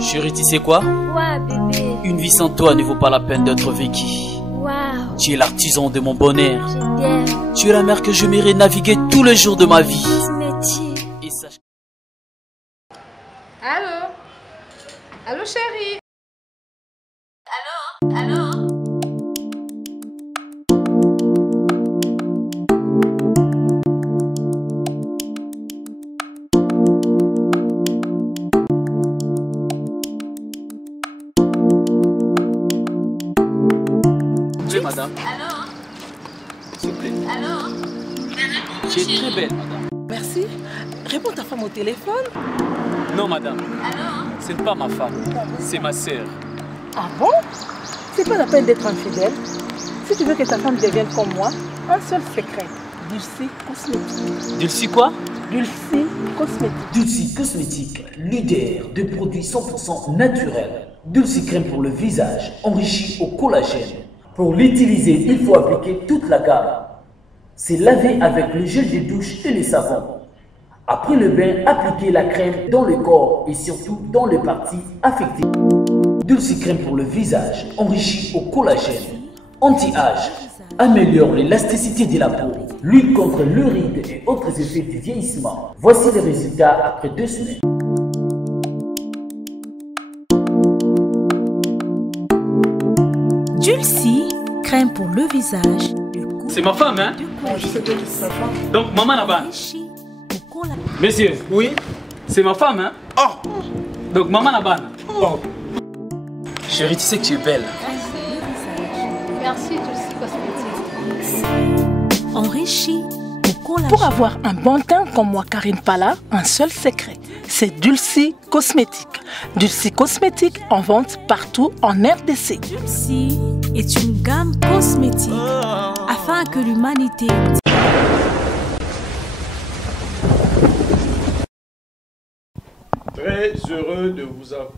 Chérie, tu sais quoi? Ouais, bébé. Une vie sans toi ne vaut pas la peine d'être vécue. Waouh. Tu es l'artisan de mon bonheur. Je t'aime. Tu es la mer que je m'irai naviguer tous les jours de ma vie. Cosmétique. Et sache... Allô? Allô, chérie? Allô? Allô? S'il vous plaît, madame. Allô? S'il vous plaît. Allô? Tu es très belle, madame. Merci. Réponds ta femme au téléphone. Non, madame. Allô? Ce n'est pas ma femme. C'est ma sœur. Ah bon? C'est pas la peine d'être infidèle. Si tu veux que ta femme devienne comme moi, un seul secret. Dulcie Cosmétique. Dulcie quoi? Dulcie Cosmétique. Dulcie Cosmétique, leader de produits 100% naturels. Dulcie crème pour le visage, enrichi au collagène. Pour l'utiliser, il faut appliquer toute la gamme. C'est laver avec le gel de douche et le savon. Après le bain, appliquez la crème dans le corps et surtout dans les parties affectées. Dulcie crème pour le visage, enrichi au collagène. Anti-âge, améliore l'élasticité de la peau, lutte contre le ride et autres effets du vieillissement. Voici les résultats après 2 semaines. Dulcie, crème pour le visage. C'est ma femme, hein? Je sais que c'est ta femme. Donc, maman là-bas. Monsieur. Oui. C'est ma femme, hein? Oh. Donc, maman là-bas. Oh. Chérie, tu sais que tu es belle. Merci, Dulcie Cosmétique. Enrichi au collagène. Pour avoir un bon teint comme moi, Karine Pala, un seul secret. C'est Dulcie Cosmétique. Dulcie Cosmétique en vente partout en RDC. Dulcie est une gamme cosmétique afin que l'humanité... Très heureux de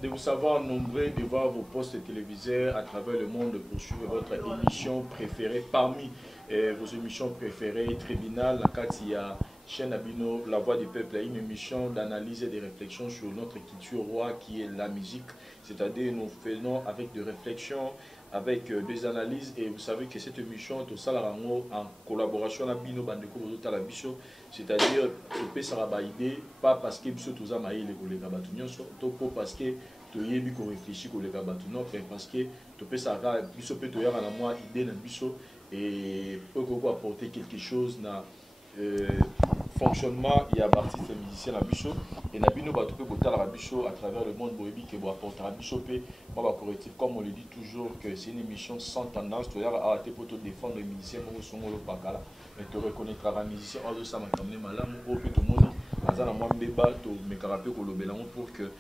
vous savoir nombreux de voir vos postes téléviseurs à travers le monde pour suivre votre émission préférée parmi vos émissions préférées. Tribunal, la Katia, chaîne Abino, La Voix du Peuple, une émission d'analyse et de réflexion sur notre culture roi qui est la musique. C'est-à-dire nous faisons avec des réflexions, avec des analyses, et vous savez que cette émission tout ça en collaboration avec Bino Bandeko la Bicho, c'est-à-dire tu peux ça idée pas parce que Bicho tout ça maïe les collègues batunions, surtout parce que tu y es mis qu'on réfléchit collègues batunions, parce que tu peux ça Bicho peut te dire à la moi idée dans Bicho et peut apporter quelque chose dans fonctionnement. Il y a artiste musicien la Bicho et Nabino va tout peut la Bicho à travers le monde boébi qui va apporter la Bicho moi correctif comme on le dit toujours que c'est une émission sans tendance tu as arrêté pour te défendre les musiciens mais sont le pakala mais te reconnaître la musicien en ça m'a comme malamu au tout le monde azana moi mbeba to me carapé ko lobela pour que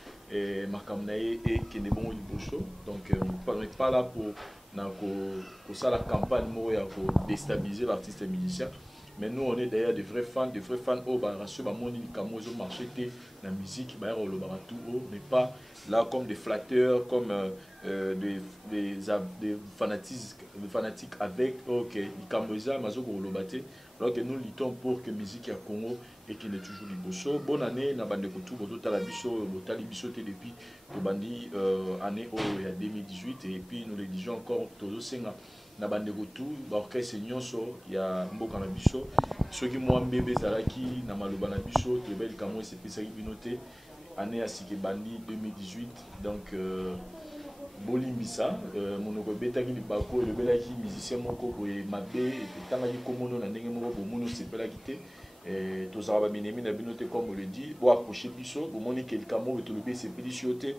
makamnae et que des bons Bicho donc on n'est pas là pour ça la campagne moya pour déstabiliser l'artiste musicien. Mais nous, on est d'ailleurs des vrais fans au Barassou, Bamoni, Kamozo, marché, la musique, mais pas là comme des flatteurs, comme des fanatiques avec, ok, Kamoza, Mazoko, Lobate, alors que nous luttons pour que la musique à Congo et qu'il est toujours libre. Bonne année, n'a pas de couture, Botala Bisso, Botali Bissoté depuis Bandi année 2018, et puis nous rédigeons encore Tozo Senga. Na bande tout orchestre nyonso ya mboka na biso soki moi mbebe zalaki na maloba na biso to bel kamo sepesaki binote année ya sike bandi 2018 donc bolimbisa monoko betaki libako le belaki musicien moko boye mabe tangaki komono na ndenge moko bomono sepelaki te to za ba minemi na binote comme on le dit bo approcher biso bomoni quelqu'un mo to le be sepeli chiote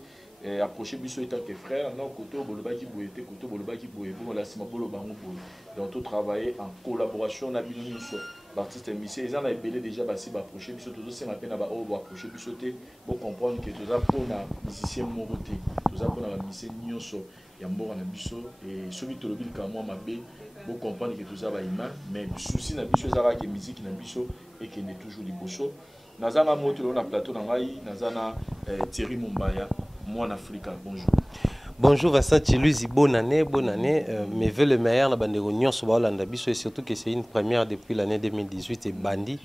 approcher biso étant que frère non koto bolobaki boyete koto bolobaki boye bon la sima bolo bango boye donc tout travailler en collaboration na bino nyonso l'artiste musicien ils en a belé déjà basi ba approcher biso tout ça m'a peine ba o bo approcher biso te pour comprendre que tout ça pour na musicien moroté tout ça pour na musicien nyonso ya mboka na biso et soki to lobil ka moi mabe pour comprendre que tout ça va ima mais souci na biso ça va que musique na biso et qu'il est toujours liboso nazana moto na plateau na ngai nazana Thierry Mumbaya. Moi en Afrique, bonjour. Bonjour Vincent Chiluzi, bonne année, mes vœux le meilleur, la bande de Réunion sur Hollande, et surtout que c'est une première depuis l'année 2018 et Bandi.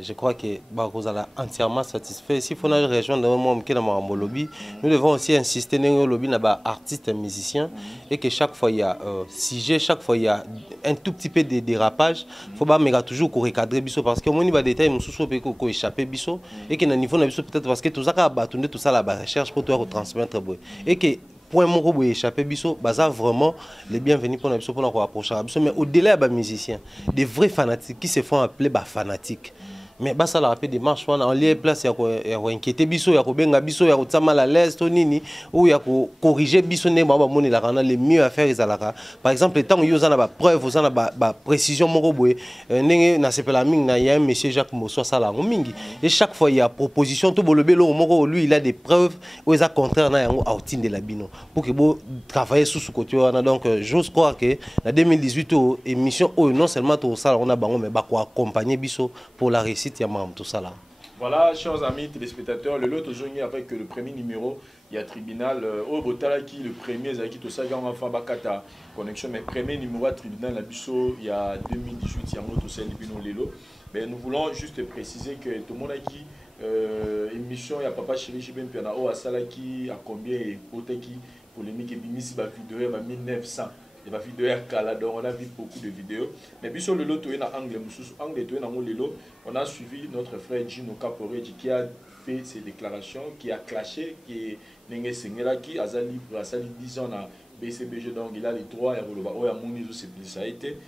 Je crois que vous allez entièrement satisfait. S'il faut rejoindre le lobby, nous devons aussi insister sur le lobby artistes et musiciens et que chaque fois il y a sujet, chaque fois il y a un tout petit peu de dérapage. Il faut pas toujours recadrer biso parce que on y va détailler nous sous ko échapper biso et que na niveau na biso peut-être parce que tout ça battunde tout ça la recherche pour toi retransmettre et que point mon robot échappé biso baza vraiment les bienvenus pour nous pour nous approcher mais au-delà des musiciens des vrais fanatiques qui se font appeler fanatiques. Mais ça la rappelle des marches on lié place ya ko inquiéter biso ya ko benga biso ya ko tsama la l'aise to nini ou ya ko corriger biso ne ba moni la kana le mieux à faire ezalaka par exemple tant yo za na ba preuve za na ba précision moko boye ndenge na sepela mingi na ya monsieur Jacques Mosso sala mingi et chaque fois il y a proposition to bolobelo moko lui il a des preuves ou eza contraire na yango outing de la bino pour que bo travailler sous côté donc j'ose croire que la 2018 émission non seulement to sala on a bango mais ba ko accompagner biso pour la réussite. Tout ça là. Voilà, chers amis téléspectateurs, le lot aujourd'hui avec le premier numéro, il y a tribunal au Botala qui le premier Zaki tout ça quand on va bakata connexion mais premier numéro à tribunal la biso il y a 2018 il y a moto celle bino lelo. Mais nous voulons juste préciser que tout le monde a dit émission il y a papa chéri Jibem Piana au asala qui a combien et côté qui polémique et binisi ba vidéo ba 1900. Il va vidéo à Caladon, on a vu beaucoup de vidéos. Mais puis sur le lot, on a suivi notre frère Gino Caporeji qui a fait ses déclarations, qui a clashé, qui a libre à 10 ans à BCBG, donc il a les droits, ça a été.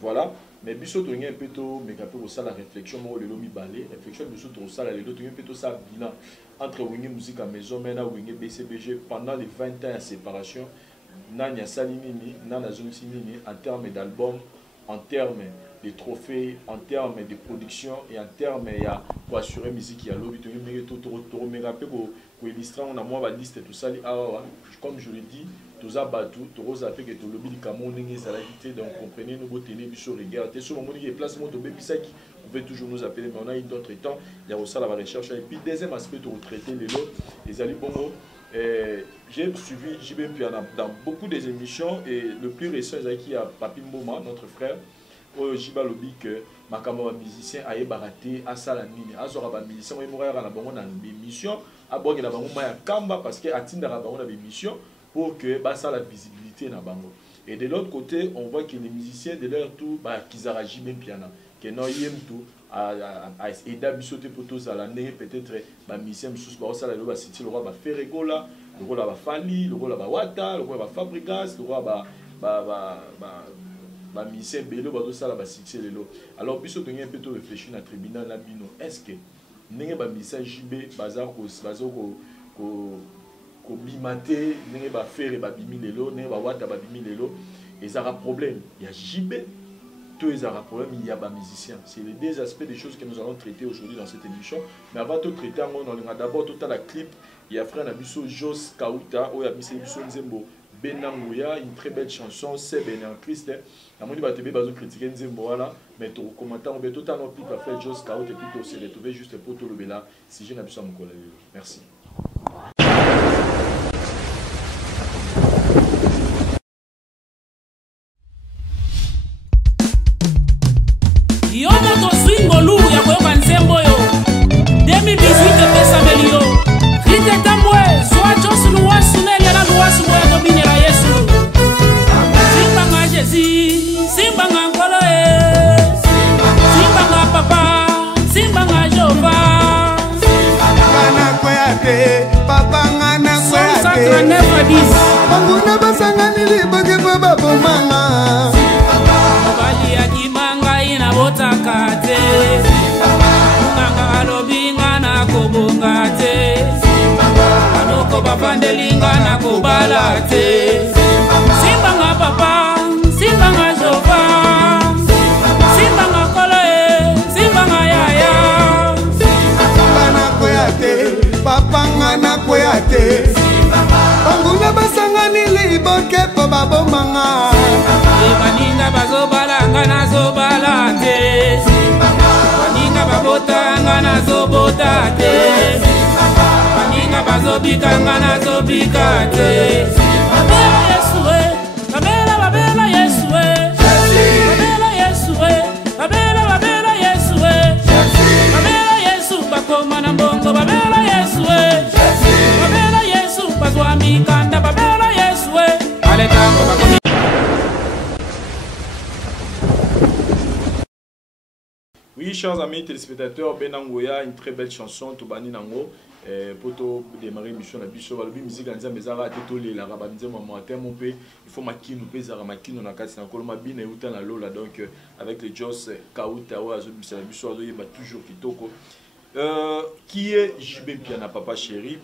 Voilà. Mais biso to ngé peto mais capé au la réflexion mo le lomi balé réflexion biso to sala le to ngé peto ça bilan entre Wingé musique à maison mais na Wingé BCBG pendant les 20 ans de séparation. Nanya Salinini, Nana Zonsinini, en termes d'albums, en termes de trophées, en termes de production et en termes pour assurer musique qui a lobby tout me rappelle pour illustrer on a moi liste tout ça comme je le dis tous abattu tous a fait que tout lobby du Cameroun n'est salalité donc comprenez nous tenir sur regarder sur le moment qui est place mon bébé ça qui vous pouvez toujours nous appeler mais on a eu d'autres temps il y a aussi la recherche et puis deuxième aspect de traiter les lots les ali bongo. J'ai suivi JB Piana dans beaucoup des émissions et le plus récent c'est qui a Papi Mboma, notre frère, au Jiba Lobby que Makamo musicien a baraté à Salanini, à Zoraba musicien, il mourir à la banque dans l'émission, à Borg et la banque à Kamba parce que Atinda la banque dans l'émission pour que ça la visibilité dans la banque. Et de l'autre côté, on voit que les musiciens de leur tour, qu'ils ont JB Piana, que non ils aiment tout. À aider à bisoter pour tous à l'année peut-être bah musicien sous bah ça le roi city le roi va faire Regola le roi va Fali le roi va Wata le roi va Fabrigas le roi va musicien Bello bah tout ça là va city le lot alors biso to ngé plutôt réfléchir na tribunal na bino est-ce que n'engé ba musicien JB bazar ko bimaté n'engé ba faire ba bimi le lot n'engé ba Wata ba bimi le lot et ça a problème il y a JB tous les problèmes, il y a des musiciens. C'est les deux aspects des choses que nous allons traiter aujourd'hui dans cette émission. Mais avant de traiter, on a d'abord tout à la clip. Il y a frère Nabiso Jos Kauta, où il y a Biso Nzembo Benangouya, une très belle chanson, c'est Bénin Christ. La moitié de bazo critiquer Nzembo là, mais tout commentaire, on va tout à notre clip à faire Jos Kauta et puis se retrouver juste pour tout le béla. Si j'ai Nabiso Mkola. Merci. Yo moto swing olu ya koyoka nzembo yo 2018 pesa melio Rite tambwe soa Jos luwa suneli na luwa suwa domine la Yesu Simba nga Jésus Simba nga nkolo Simba nga papa Simba nga Jehova Simba nga kweyate papa nga na kweyate Banguna basanga niliboke po babomanga Botakate Nganga alobinga na kobongate Anoko bafandelinga na kobalate Simba nga papa Simba nga Jehova Simba nga kolo Simba nga yaya Simba na koyate Papa nga na koyate Banguna basanga niliboke po babomanga Baninga bazobalanga na zobalate Baninga babotanga na zobotate Baninga bazobikanga na zobikate Babela Yesu Babela Yesu Babela Yesu Babela Yesu chers amis téléspectateurs, Benangoya, une très belle chanson, Tobani Nango. Pour démarrer mission la bicho la musique en disant mais ara tetoli la rabanze maman tellement pe il faut makino pe zara makino na kasi na koloma bina uta na lola donc avec les Joss Kauta wa zo la bicho azo yeba toujours kitoko qui est JB Mpiana Papa Chéri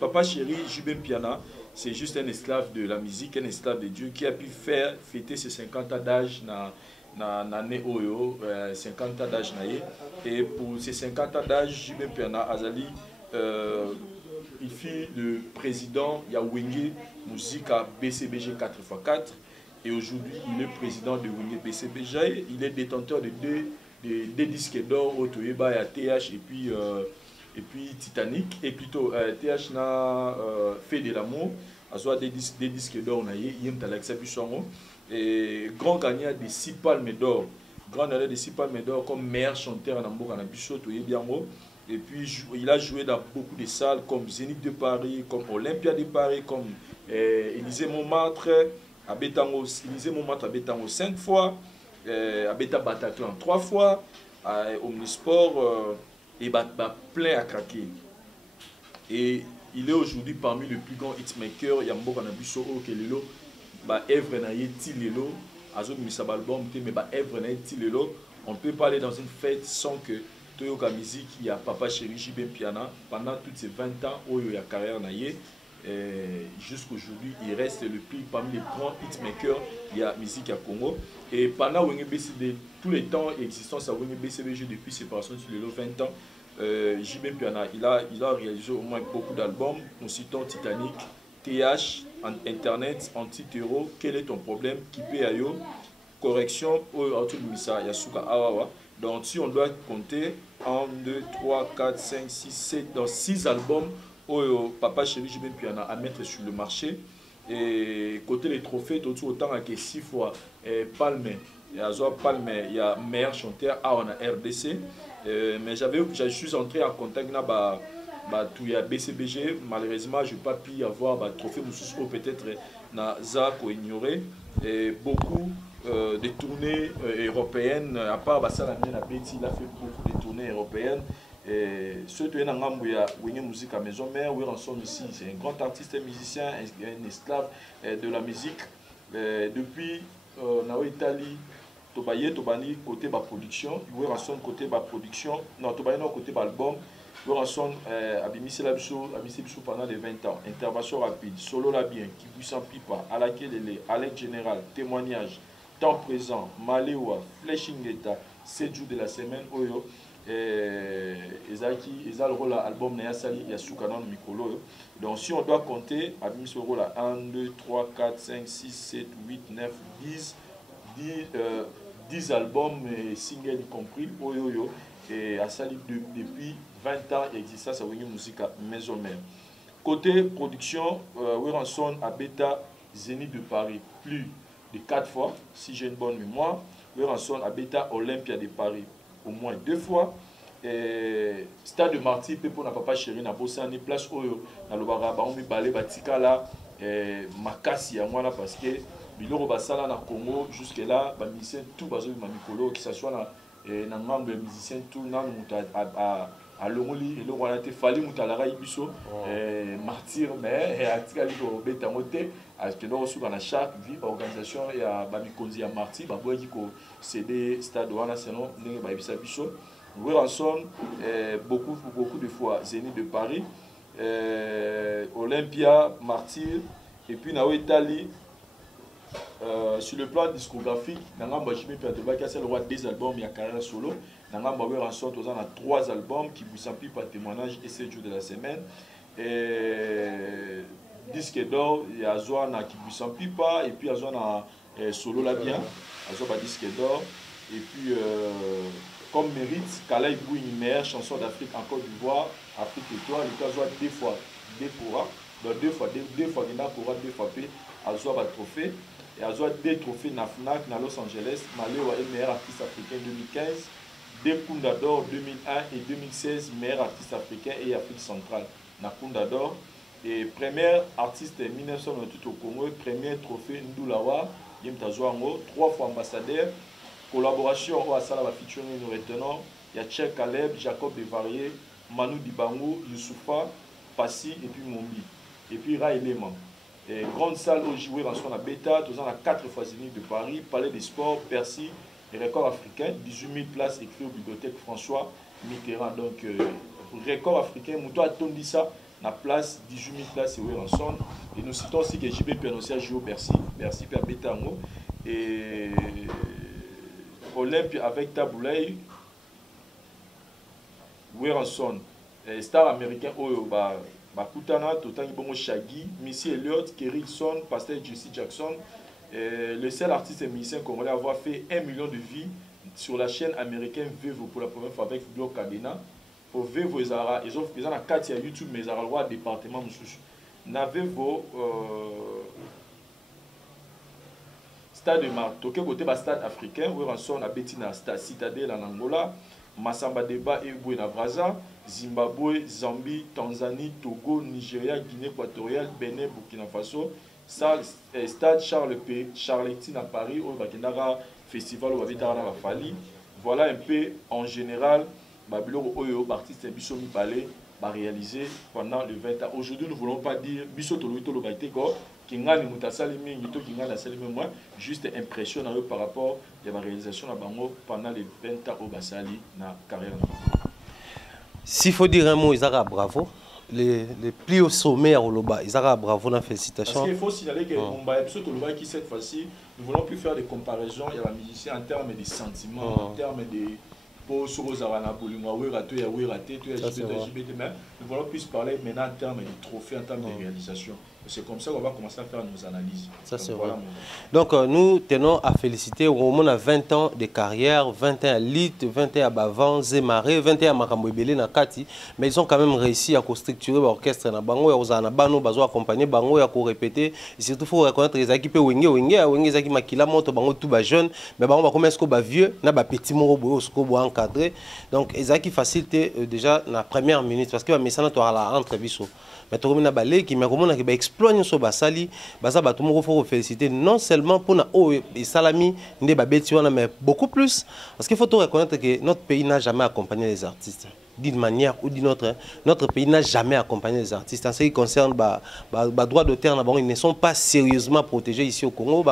JB Mpiana c'est juste un esclave de la musique, un esclave de Dieu qui a pu faire fêter ses 50 ans d'âge na né oyo 50 ans d'âge na ye et pour ces 50 ans d'âge JB Mpiana Azali il fit le président Yawenge Musica BCBG 4x4 et aujourd'hui il est président de Wenge BCBG. Il est détenteur de deux disques d'or au Toyeba et TH et puis Titanic et plutôt TH n'a fait de l'amour à soit des disques d'or et grand gagnant des 6 palmes d'or, grand gagnant des 6 palmes d'or comme meilleur chanteur en Amboka na biso Toyebiango. Et puis il a joué dans beaucoup de salles comme Zénith de Paris, comme Olympia de Paris, comme Élysée Montmartre, à Bétango, Élysée Montmartre à Bétango 5 fois, à Béta Bataclan 3 fois, à Omnisport et plein à craquer. Et il est aujourd'hui parmi les plus grands hitmakers. Yambo Kanabiso Okelelo, Evre Naye Tilelo, Azot Misabalbom, mais Evre Naye Tilelo. On ne peut pas aller dans une fête sans que Toyoka Musique, il y a Papa Chéri JB Mpiana pendant toutes ces 20 ans où il y a carrière naïe jusqu'aujourd'hui il reste le plus parmi les grands hitmakers il y a musique à Congo et pendant Wenge BCD tous les temps existence à Wenge BCBG depuis séparation sur les 20 ans JB Mpiana il a réalisé au moins beaucoup d'albums en citant Titanic, TH, Internet, Anti-Terreau, quel est ton problème, Kipeayo, correction, Automisa, Yasuka Awawa. Donc si on doit compter 1, 2, 3, 4, 5, 6, 7, dans 6 albums où Papa Chéri JB Mpiana à mettre sur le marché. Et côté les trophées, tout autant que 6 fois Palme, il y a meilleur chanteur à RDC. Mais je suis entré en contact avec tout ya BCBG. Malheureusement, je n'ai pas pu avoir trophée peut-être na Zako ignoré. Et beaucoup des tournées européennes, à part Bassalamien Abeti, il a fait beaucoup de tournées européennes. Ceux qui ont Wenge Musique à Maison Mère, Wiranson aussi, c'est un grand artiste et musicien, un esclave de la musique. Depuis na Italie, Tobani côté ba production, Wiranson côté ba production, non Tobani côté ba album, Wiranson abimisi la biso pendant les 20 ans. Intervention rapide, solo la bien, qui puissant pipa, à laquelle elle est, Alex Général, témoignage. Temps présent, Malewa, Fleshingeta, 7 jours de la semaine, Oyo, Ezaki, rôle album Nayasali, Yasuka dans le Mikolo. Donc si on doit compter, Abim ce rôle 1, 2, 3, 4, 5, 6, 7, 8, 9, 10 albums, singles y compris, Oyo, et Asali depuis 20 ans, il existe ça, Wenge Musique à Maison Mère. Côté production, Wiranson à Beta, Zénith de Paris, plus de 4 fois, si j'ai une bonne mémoire. Wiranson à Beta Olympia de Paris au moins 2 fois. Stade de Martyr, Pepo n'a Papa Chéri, n'a bossé en place où dans le Baraba, on met balé Batika là, Makasi à moi là parce que Biloro Basala na Congo jusque là, les musiciens tout basé sur Mamikolo, que ce soit dans membre des musiciens tout dans à l'Oroli et le roi a été fallu Mutalara Ibiso, Martyr, mais Atika Lido Beta Moté. Parce que nous avons chaque organisation il y a Bamikonzi à Marty, Baboué CD Stade Ouana Seno, Nebabisa Bichot. Wiranson beaucoup de fois Zénith de Paris, Olympia, Martyr, et puis na Italie. Sur le plan discographique, Nangamba JB Mpiana c'est le roi des albums, il y a carrière solo. Nangamba Wiranson, on a 3 albums qui vous s'appuient par témoignage et 7 jours de la semaine. Disque d'or, il y a Zoana qui puisse en pipa, et puis il y a Zoana solo la bien, il y a disque d'or, et puis comme mérite, Kalaï Bou une meilleure chanson d'Afrique en Côte d'Ivoire, Afrique et toi, il y a 2 fois, donc 2 fois, il y a 2 fois P, il y a trophée, et il y a 2 trophées Nafnak, na Los Angeles, Maléwa est meilleur artiste africain 2015, 2 Kunda d'or 2001 et 2016, meilleur artiste africain et Afrique centrale, na Kunda d'or. Et premier artiste 1998 au Congo, premier trophée Ndoulawa, Yemtazoango, 3 fois ambassadeur, collaboration au Asala featuring nous retenons, il y a Tchèque Caleb, Jacob Devarier, Manu Dibango, Youssoufa, Passy et puis Mombi. Et puis Ray Lehman. Grande salle où jouer en son à Beta, tous en a 4 fois de Paris, Palais des Sports, Percy, et record africain, 18 000 places écrites aux bibliothèques François Mitterrand. Donc, record africain, Moutou a tondi ça, la place, 18 000 places et Ranson. Et nous citons aussi que JB Pernossia joue au Percy, Percy Père Betango. Et Olympe avec Taboulay, Ranson. Star américain, Bakutana, Totan Ibongo Shaggy, Missy Elliott, Kerrickson, Pasteur Jesse Jackson. Le seul artiste et musicien congolais à avoir fait 1 million de vues sur la chaîne américaine Vevo pour la première fois avec Flo Cadena. Pour Vevo, ils ont 4 sur YouTube, mais ils ont le droit département. Na Vevo, stade de Martoke, côté stade africain, où on sonne à Betina, stade Citadelle en Angola, Massamba Deba et Buena Braza, Zimbabwe, Zambie, Tanzanie, Togo, Nigeria, Guinée équatoriale, Bénin, Burkina Faso. Stade Charlettine à Paris, au Bakendara Festival au Babitara Fali. Voilà un peu en général, Babylon Oyo, artiste Bissomi Palais, va réaliser pendant le 20 ans. Aujourd'hui, nous ne voulons pas dire Bissotolo Baitego, Kingani Mutasalimi, Nito Kingana Salimi, moi, juste impression par rapport à la réalisation de Bango pendant les 20 ans au Basali, dans la carrière. S'il faut dire un mot, Isara, bravo. Les plus au sommet à Oloba, Isara, bravo, na félicitations. Parce qu'il faut signaler que Bissotolo qui cette fois-ci, nous ne voulons plus faire des comparaisons, il y a la musicien en termes de sentiments, en termes de. Nous voulons plus parler maintenant en termes de trophées, en termes de réalisation. C'est comme ça qu'on va commencer à faire nos analyses. Ça, c'est vrai. Donc, nous tenons à féliciter au moment à 20 ans de carrière, 21 à Lit, 21 à Bavan, Zemaré, 21 à Makamouébélé, Nakati. Mais ils ont quand même réussi à structurer l'orchestre. Ils ont accompagné, ils ont répété. Et surtout, il faut reconnaître les équipes Wenge, les équipes Makila, Monto, tout jeune. Mais ils ont commencé à vieux, ils ont petit moro, encadré. Donc, ils ont facilité déjà la première minute. Parce que les messages sont à la entre biso. Mais tout le monde a balayé qui m'a exploité sur Basali. Baza tout le monde faut féliciter non seulement pour na et salami mais beaucoup plus parce qu'il faut tout reconnaître que notre pays n'a jamais accompagné les artistes. D'une manière ou d'une autre, notre pays n'a jamais accompagné les artistes. En ce qui concerne les droits d'auteur, ils ne sont pas sérieusement protégés ici au Congo.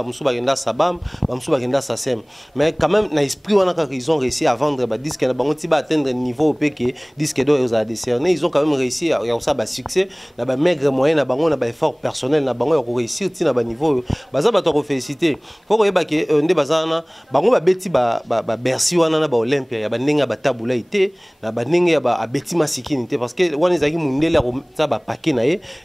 Mais quand même, dans l'esprit, ils ont réussi à vendre des disques, ils ont atteindre un niveau que les disques d'or ont décerné. Ils ont quand même réussi à avoir un succès, un maigre moyen, un effort personnel, ils ont réussi à un niveau. Ils ont félicité. Il faut que Bercy, Olympia, à Betima Sikinité parce que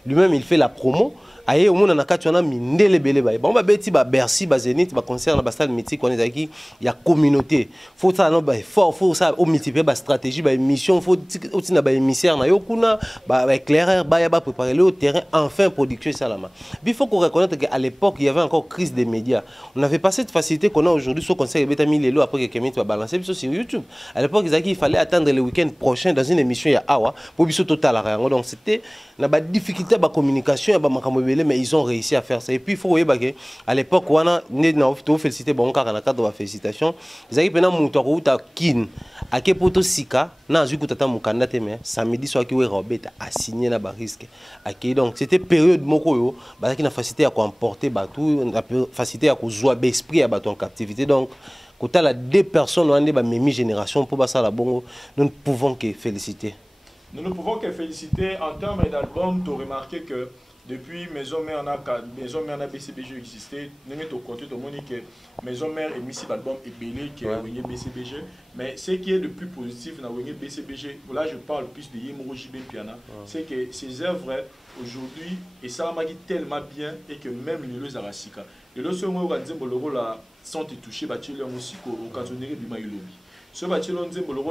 lui-même il fait la promo. Aye au monde na kati wana mindele belé ba bon ba beti ba Bercy ba Zénith ba concert na ba salle mythique on ezaki ya communauté faut ça non ba fort faut ça au multiplier ba stratégie ba émission faut aussi na ba émissaire na yo kuna ba éclaireur ba ya ba préparer le terrain enfin production ça là. Il faut qu'on reconnaisse qu'à l'époque il y avait encore crise des médias. On n'avait pas cette facilité qu'on a aujourd'hui sur concert beta 1000 lelo après que Kemit va balancer sur YouTube. À l'époque il fallait attendre le week-end prochain dans une émission ya Awa pour biso total à donc c'était na ba difficulté ba communication ya ba makamobele mais ils ont réussi à faire ça. Et puis il faut voir à l'époque on a félicité bon car dans cadre de la félicitation ils avaient pendant mon tour à kin à Kepoto Sika na zu kutata mukanda mais samedi soir qui Robert a signé na ba risque donc c'était période moko yo ba qui na facilité à comporter batou na facilité à jouer esprit à baton en captivité donc quand tu as 2 personnes on est ba même génération pour ça la bongo nous ne pouvons que féliciter. Nous ne pouvons que féliciter en termes d'album. Tu as remarqué que depuis Maison Mère en a BCBG existé. Nous avons compté tout le monde que Maison Mère et Missy l'album est belé qui a gagné BCBG. Mais ce qui est le plus positif dans le BCBG, là je parle plus de Yemoro JB Piana, c'est que ces œuvres aujourd'hui, et ça m'a dit tellement bien et que même les lois Arasika. Les lois sont sont touchés, bâtis leur musique au cantonnerie du Maïlobi. Ce bâtiment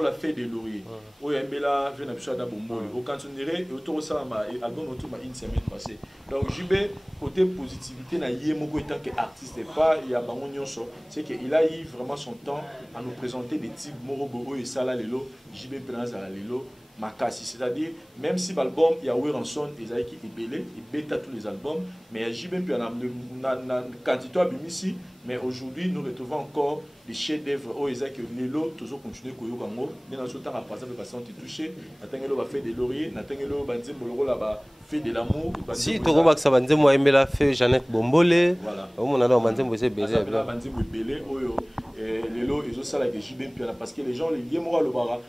la fête de laurier. Au Yambela, vient à Bouchada Bombo. Au cantonnerie, et autour de ça, l'album autour de une semaine passée. Donc, JB, côté positivité, n'a Yemoko étant qu'artiste et pas, il y a Bangon Nyonso. C'est qu'il a eu vraiment son temps à nous présenter des types Morobo et Sala Lelo, JB Penaz à Lelo. makasi, c'est-à-dire même si l'album il y a Weranson et Zaiki est belé, il bêta tous les albums, mais il y a JB puis on quantité ici, mais aujourd'hui nous retrouvons encore des chefs-d'œuvre au Isaac Lelo toujours continuer koyoka ngo, mais dans ce temps par exemple parce qu'on est touché, Natangelo va faire des lauriers, Natangelo va dire boloro là-bas fait de l'amour. Si tu vois que ça va dire moi aimer la fait Jeannette Bombolé, voilà. On a dans Banzem c'est belé. Banzem belé oyo lelo ils ont ça la JB puis parce que les gens les liés moi le bara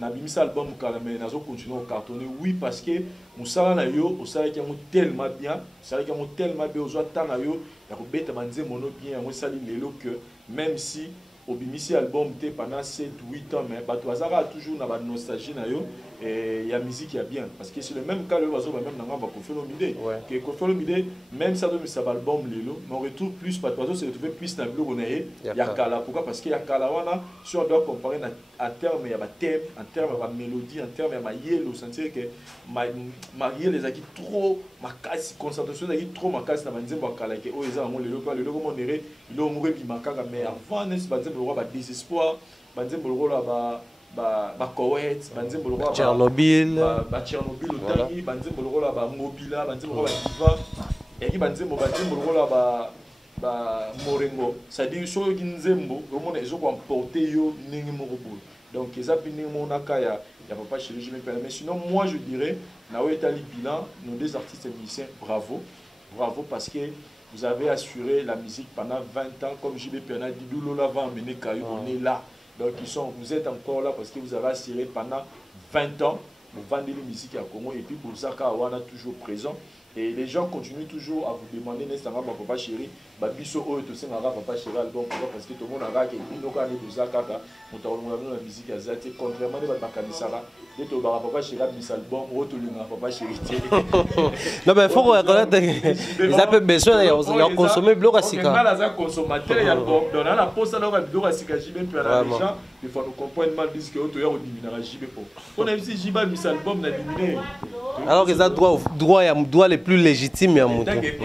nabimisa album mais nazo continuer au cartonner oui parce que musala na yo osala ki mo tellement bien ça ki mo tellement bien ozo tana yo ya ko beta Banzem mono bien mo sali lelo que même si au bimisi album té pendant 7 8 ans mais bato azara toujours na ba nostalgie na yo et ya musique ya bien parce que c'est le même cas le oiseau même na ngamba ko Olomide que ko Olomide même ça donne ça album lelo mais on retrouve plus bato oiseau se retrouver plus na bilo onaye ya kala pourquoi parce que ya kala wana si on doit comparer en termes ya ba thème en termes ya ba mélodie en termes ya ma yelo sentir que ma yelo les aki trop ma casse concentration les trop ma casse na banzembo kala que o eza ngo lelo pas lelo comme on dirait il o mourir bi makanga mais avant n'est pas le roi désespoir banzembo le roi ba Koweït banzembo le roi Tchernobyl Tchernobyl otali banzembo le roi ba Mobila banzembo le roi Diva et banzembo le roi ba Morengo ça dit so nzembo omona ezoko emporter yo ningi moko boule donc eza pini mona kaya ya papa chéri je me permets mais sinon moi je dirais na etali bilan nos deux artistes musiciens bravo parce que vous avez assuré la musique pendant 20 ans, comme JB Perna dit, d'où l'on va emmener Caillou, on est là. Donc vous êtes encore là parce que vous avez assuré pendant 20 ans, vous vendez les musiques à Congo et puis pour ça, Kawana toujours présent. Et les gens continuent toujours à vous demander, n'est-ce pas, papa chéri, Babiso, oh, tu sais, papa chéri, album, parce que tout le monde a dit que nous avons des Zakaka, nous avons la musique à Zati, contrairement à Bakanisara, dès que papa chéri a mis album, oh, tu l'as papa chéri. Non, mais il faut reconnaître qu'ils ont besoin de consommer bloc à Sika. On a des consommateurs et album, donc on a la pause à l'heure bloc à Sika, JB, puis à les gens, il faut nous comprendre mal, disent que tu es au diminuer à JB. On a vu JB a mis album, on a diminué. Alors qu'ils ont droit les plus légitimes à monter.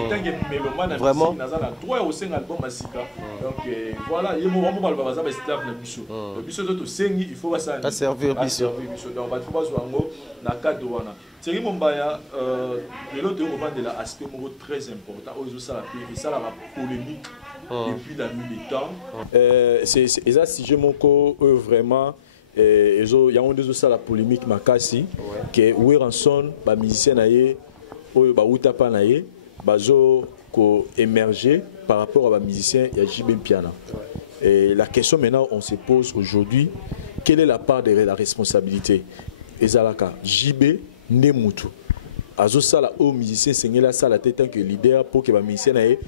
Vraiment. Droit au sein album à Sika. Donc voilà, il y a un moment où on va faire le biso. Le biso de tout sengi, il faut ça. À servir biso. Donc on va trouver ça en haut na cadre wana. Thierry Mombaya, de l'autre côté de l'aspect très important. Aux ça la polémique depuis la nuit des temps. C'est ça si je mon co vraiment. Il y a des choses la polémique makasi que Weranson ba musicien naie oyo ba utapa naie bazo ko émerger par rapport à ba musicien ya JB Piana. Et la question maintenant on se pose aujourd'hui, quelle est la part de la responsabilité ezalaka JB Nemutu azo sala o musicien sengela sala tête en que leader pour que ba musicien naie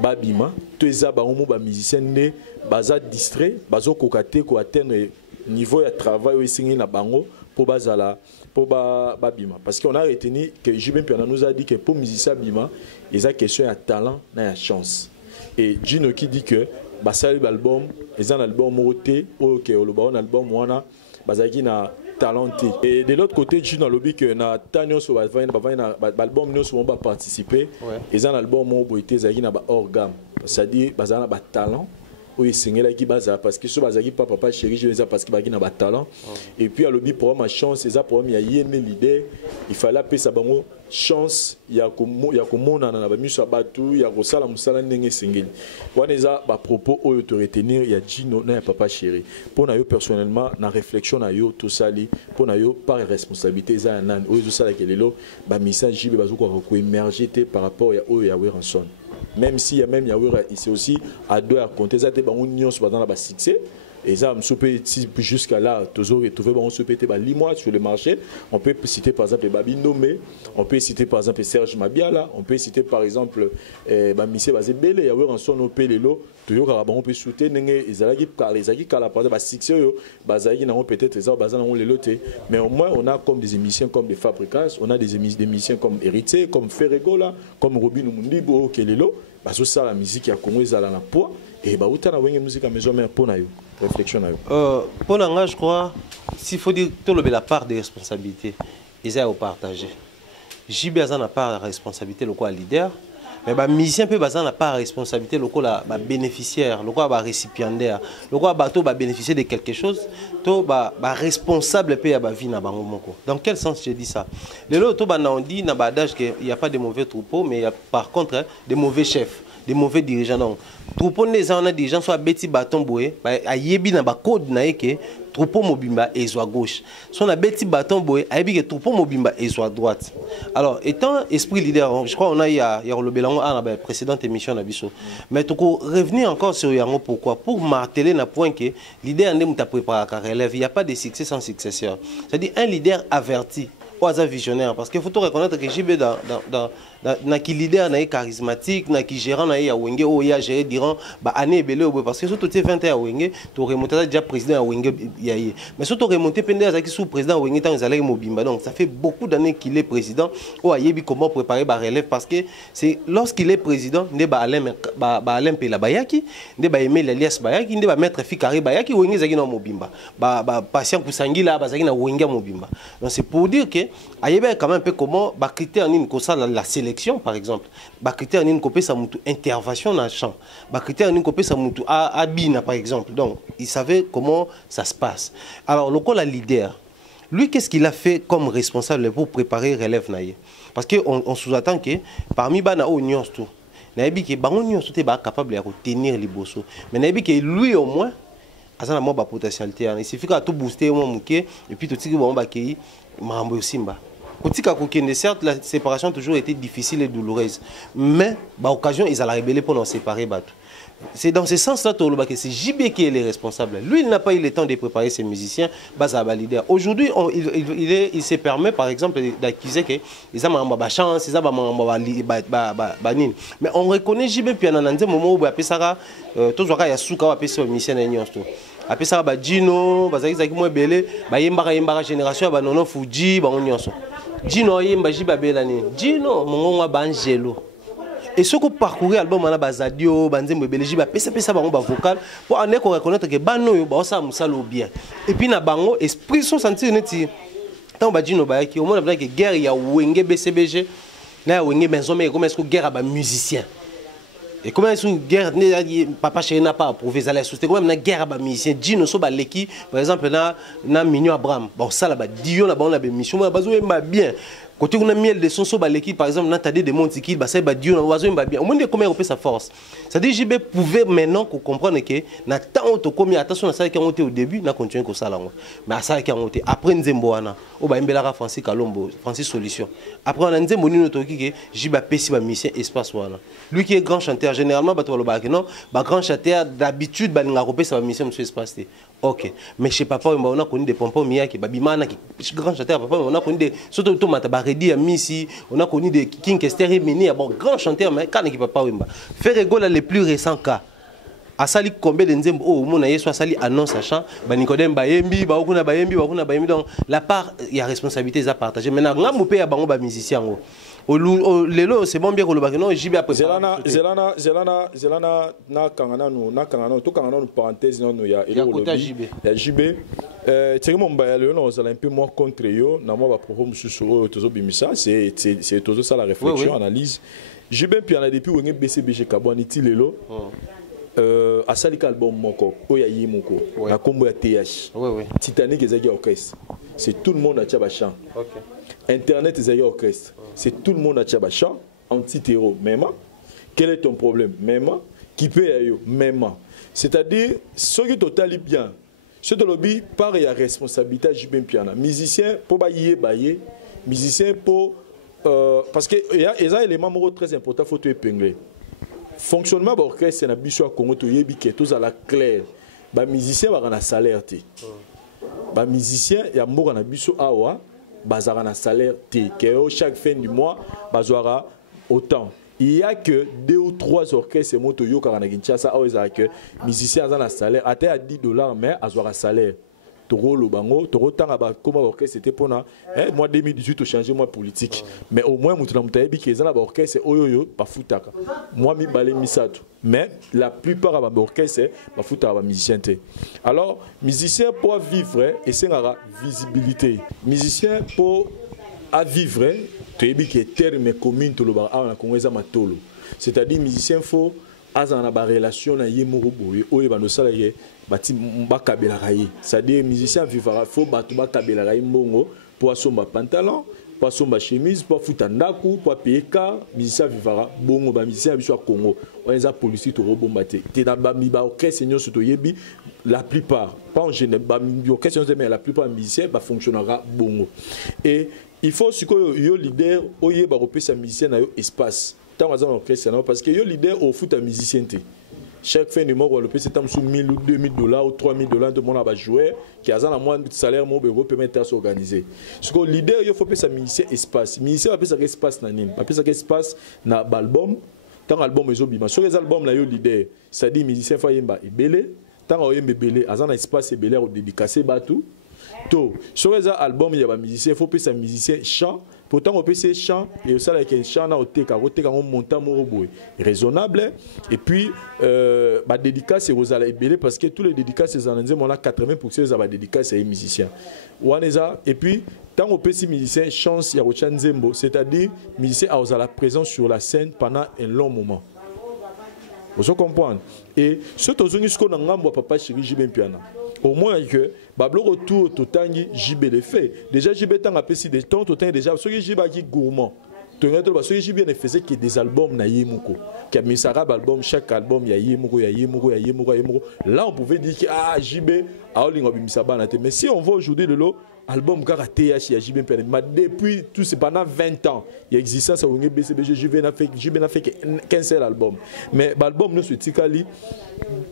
babima to eza ba omo ba musicien ne baza distrait bazo kokate ko atteindre niveau de travail aussi na bango pour bazala pour babima parce qu'on a retenu que JB Piana nous a dit que pour musicien bima il y a question de talent et de chance et Gino qui dit que basali album ils ont un album moté OK le bon album wana bazaki na talenté et de l'autre côté Gino lobby que na tanyo so va album nous on va participer ils ont un album moté zaki na ba hors gamme c'est-à-dire bazana ba talent oui, c'est qui baza parce que ce bazaki papa chéri je les parce que bagi na ba talent et puis à lobby pour ma chance c'est ça pour moi il y a une l'idée il fallait appeler ça bango chance il y a comme na ba miso abatu il y a kosala musala ndenge singeli waneza ba propos au te retenir il y a Gino na papa chéri pour na yo personnellement na réflexion na yo tout ça li pour na yo par responsabilité ça nan au tout ça la kelelo ba message jibe bazo ko émerger par rapport ya Weranson. Même si même c'est aussi à deux à compter ça on union dans la succès et ça me soupé jusqu'à là toujours retrouver on se péter mois sur le marché on peut citer par exemple Babi Nomé on peut citer par exemple Serge Mabiala on peut citer par exemple Michel Bazebele ya Weranson au Pelelo toujours on peut soutenir nenge ezalaki kala par exemple succès yo bazaki na peut-être ça bazana on les loter mais au moins on a comme des émissions comme des Fabricas on a des émissions comme Héritier comme Ferregola comme Robin Mundibo Kelelo bazo ça la musique ya Congo ezala na poids et ba utana wenge musique à maison mère pour na yo réflexion na yo pour l'engagement je crois s'il faut dire tout la part des responsabilités ils ont partagé JB a na part de responsabilité le quoi leader mais les musiciens peuvent n'a pas de responsabilité, le bénéficiaire, le récipiendaire, le bateau va bénéficier de quelque chose, to responsable peut y vie na bango moko. Dans quel sens je dis ça? Les autres on dit na badage qu'il n'y a pas de mauvais troupeaux, mais il y a par contre des mauvais chefs, des mauvais dirigeants. Donc troupeau les gens, on a des gens soit bêtis bâton boé, a yebi na ba code na eke troupeau mobimba et soit gauche. Si on a bêtis bâton boé, a yebi que troupeau mobimba et soit droite. Alors étant esprit leader, je crois on a le bilan à la précédente émission na biso. Mais tu revenir encore sur yango pourquoi? Pour marteler na point que leader ne m'a préparé à relève, il n'y a pas de succès sans successeur. C'est-à-dire un leader averti. Pas visionnaire parce qu'il faut tout reconnaître que JB dans qui leader charismatique, dans qui gérant na Wenge ou ya géré durant année belé parce que surtout 20 ans à Wenge, tu remonté déjà président à Wenge yaye. Mais surtout remonté pendant qui sous président Wenge tant ils mobimba. Donc ça fait beaucoup d'années qu'il est président ou ayebi comment préparer ba relève parce que c'est lorsqu'il est président ne ba Alain Pela Bayaki, ne ba Emile Elias Bayaki, ne ba maître Fikari Bayaki Wenge zaki na mobimba. Ba patient Kusangila ba zaki na Wenge mobimba. Donc c'est pour dire que il y a quand même un peu comment critère la sélection par exemple, critère sa intervention dans le champ, critère sa abina par exemple. Donc il savait comment ça se passe. Alors le la leader, lui qu'est-ce qu'il a fait comme responsable pour préparer relève naïe? Parce que on sous-attend que parmi bana unions tout, naïbi que bango unions tout est capable de tenir les bossos, mais naïbi que lui au moins a la potentialité. Il suffit qu'à tout booster au moins et puis tout ce qui va qui Marambo Simba. Certes, la séparation a toujours été difficile et douloureuse. Mais, par occasion, ils allaient rébeller pour nous séparer. C'est dans ce sens-là que c'est JB qui est le responsable. Lui, il n'a pas eu le temps de préparer ses musiciens. Aujourd'hui, il se permet, par exemple, d'accuser qu'ils ont une chance, ils ont une. Mais on reconnaît JB, puis il y a un moment où il y a un musicien. Après ça, Gino, bazaki moi belé, yembara génération ba nono Fuji ba nyonso. Gino yemba jibabela ni. Gino mongonga banjelo. Et ce que parcourir album na bazadio, banzembe belé jiba pesa bango ba vocal pour en reconnaître que bano yo ba sa musalo bien. Et puis na bango esprit sont sentir neti. Tant ba Gino ba ki au moins que guerre ya Wenge BCBG, na Wenge Benzome comme est-ce que guerre ba musicien. Et comment est-ce une guerre, papa chéri n'a pas approuvé, ça c'était quand même une guerre à musicien. Gino so baleki, par exemple, na Mignon Abraham, bon ça là-bas, Dion là-bas on a mission, on bien. Côté on a miel de son so baleki, par exemple, na tade de Montikil, bah ça Dion, on va bien. Au moins comment on peut sa force. C'est-à-dire JB pouvait maintenant comprendre que na tant to comme attention à ça qui a monté au début, na continuer comme ça là. Mais à ça qui a monté après Nzemboana, au ba Mbela Francis Kalombo, Francis Solution. Après on a Nzemboni no toki que JB pesi ba mission espace wana. Lui qui est grand chanteur généralement ba to lo ba non, ba grand chanteur d'habitude ba nga repé sa mission sur espace. OK. Mais chez papa on a connu des pompons miaki ba bimana qui grand chanteur papa on a connu des surtout tomate baredi à Missy, on a connu des King Kester Meni, bon grand chanteur mais quand qui papa Wemba. Faire rigoler les plus récents cas. A sali combien de nzembo oh mon aïe soit sali annonce sachant ba Nicodème Bayembi ba okuna Bayembi donc la part il y a responsabilité à partager maintenant ngamu pe ya bango ba musicien ngo lelo c'est bon bien ko lo ba non JB après zelana na kangana to kangana no parenthèse non ya JB c'est mon ba lelo on un peu moins contre yo na moi ba propos sur tozo bimisa c'est tozo ça la réflexion analyse JB puis on a depuis Wenge BCBG Kaboniti lelo asali album moko oya yimoko na kombo ya TH Titanic ezaki orchestre c'est tout le monde a tchaba chant internet ezaki orchestre c'est tout le monde a tchaba chant anti-terreau même quel est ton problème même qui peut yo même c'est-à-dire ce qui total bien ce de lobby par ya responsabilité JB piana musicien pour bailler musicien pour parce que il y a des éléments très importants faut te épingler. Fonctionnement de l'orchestre, c'est un Congo, tous à la claire. Les musiciens ont un salaire. Les musiciens, il y a un salaire. Chaque fin du mois, ils ont autant. Il n'y a que 2 ou 3 orchestres qui ont les musiciens ont un salaire. À $10, mais ils ont un salaire. Toro Lobango, Toro Tangaba, comment l'orchestre c'était pour moi 2018 au changé moi politique. Mais au moins Moutuna Moutaïbi qui est dans l'orchestre c'est Oyoyo, pas Foutaka. Moi mi balé Misato. Mais la plupart de l'orchestre c'est pas Foutaka musicien. Alors musicien pour vivre et c'est la visibilité. Musicien pour vivre tu as que terme commune to le bar a na Congo eza matolo. C'est-à-dire musicien faut azana ba relation na yemoro boye oye bando sala ye bati bakabela rayi. C'est-à-dire musicien vivra faut batu bakabela rayi mbongo pour asomba pantalon, pour asomba chemise, pour fouta ndaku, pour payer car musicien vivra bongo ba musicien biso a Congo. On les a policiers to robombate. Té na ba mi ba orchestre seigneur soto yebi la plupart pas en général ba mi orchestre mais la plupart musiciens ba fonctionnera bongo. Et il faut ce que yo leader oye ba repérer sa musicien na yo espace. Tant à orchestre parce que yo leader au foot à musicien té. Chaque fin du mois, on peut se tomber sur 1000 ou 2000 dollars ou 3000 dollars de monde à jouer qui a un moins de salaire, mon bureau permet à s'organiser. Ce que le leader, il faut que ça musicien espace. Musicien va faire ça espace nanim, va faire ça espace na album. Tant album est obima. Sur les albums là, le leader, c'est-à-dire musicien faut yemba et belé. Tant on yemba belé, à un espace et belé au dédicacé batou. To sur les albums, il y a un musicien, il faut que ça musicien chant. Pourtant, on peut se chant et ça avec un chant à oteka on monte à moroboy raisonnable et puis bah dédicace c'est aux albélé parce que tous les dédicaces c'est en on a 80% des dédicaces c'est musiciens. Waneza et puis tant on peut si musicien chance il y a Rochan Zembo c'est-à-dire musicien a la présence sur la scène pendant un long moment. Vous comprenez? Et ce que ce qu'on a ngamba papa chéri Jibé Piana. Au moins que Bablo retour tout tangi JB le fait. Déjà JB tant apprécié des temps tout déjà ce que JB qui gourmand. Tu regardes parce que JB ne faisait que des albums na yemuko. Qui a mis ça album chaque album il y a yemuko. Là on pouvait dire que ah JB a olingo bimisaba na te. Mais si on voit aujourd'hui de l'eau album gara TH ya JB mais depuis tout c'est pendant 20 ans il existe ça au BCBG JB n'a fait qu'un seul album mais l'album ne se tikali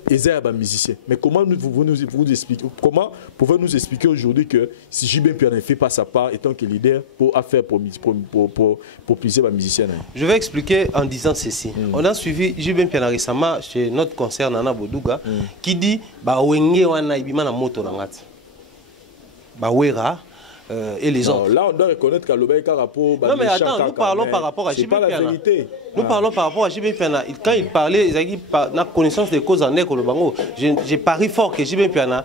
et ba musicien mais comment vous expliquer comment pouvez nous expliquer aujourd'hui que si JB ne fait pas sa part étant que leader pour faire pour plaisir ba musicien. Je vais expliquer en disant ceci. On a suivi JB Piana récemment chez notre concert Nana Boduga qui dit ba wenge wana ibima na moto na ngati Bawera et les autres. Là, on doit reconnaître qu'à l'obéi par rapport. Non, mais attends, nous parlons par rapport à JB Piana. Nous parlons par rapport à JB Piana. Quand il parlait, il a connaissance des causes en école. J'ai pari fort que JB Piana,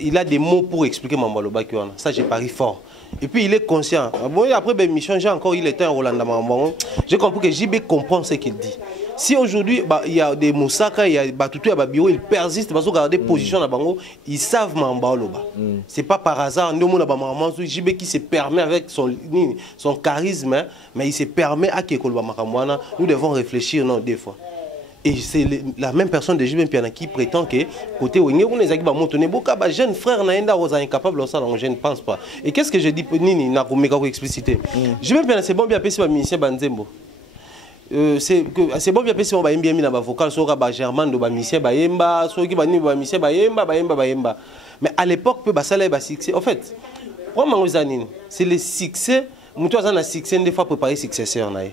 il a des mots pour expliquer Mambaloba Kiwana. Ça, j'ai pari fort. Et puis, il est conscient. Bon, après, ben, il change encore, il était un Roland Mambon. J'ai compris que JB comprend ce qu'il dit. Si aujourd'hui il y a des moussaka, il y a Batutu, il y a Biro, ils persistent parce qu'ils ont des positions là-bas, ils savent Mambaloba. C'est pas par hasard, nous avons JB qui se permet avec son charisme, mais il se permet à Kekolba Makamwana. Nous devons réfléchir non, des fois. Et c'est la même personne de JB Piana qui prétend que côté où on est beaucoup jeune frère Naenda Rosa incapable de ça, je ne pense pas. Et qu'est-ce que je dis Nini n'a pas explicité. JB Piana c'est bon bien passer par ministère Banzembo. C'est bon bien passer par bien mis dans vocal sur ba Germain de ba ministère Bayemba, sur qui ba ni ba ministère Bayemba. Mais à l'époque peu ba salaire ba succès. En fait, pour moi c'est le succès, mutu azana succès des fois préparer successeur nae.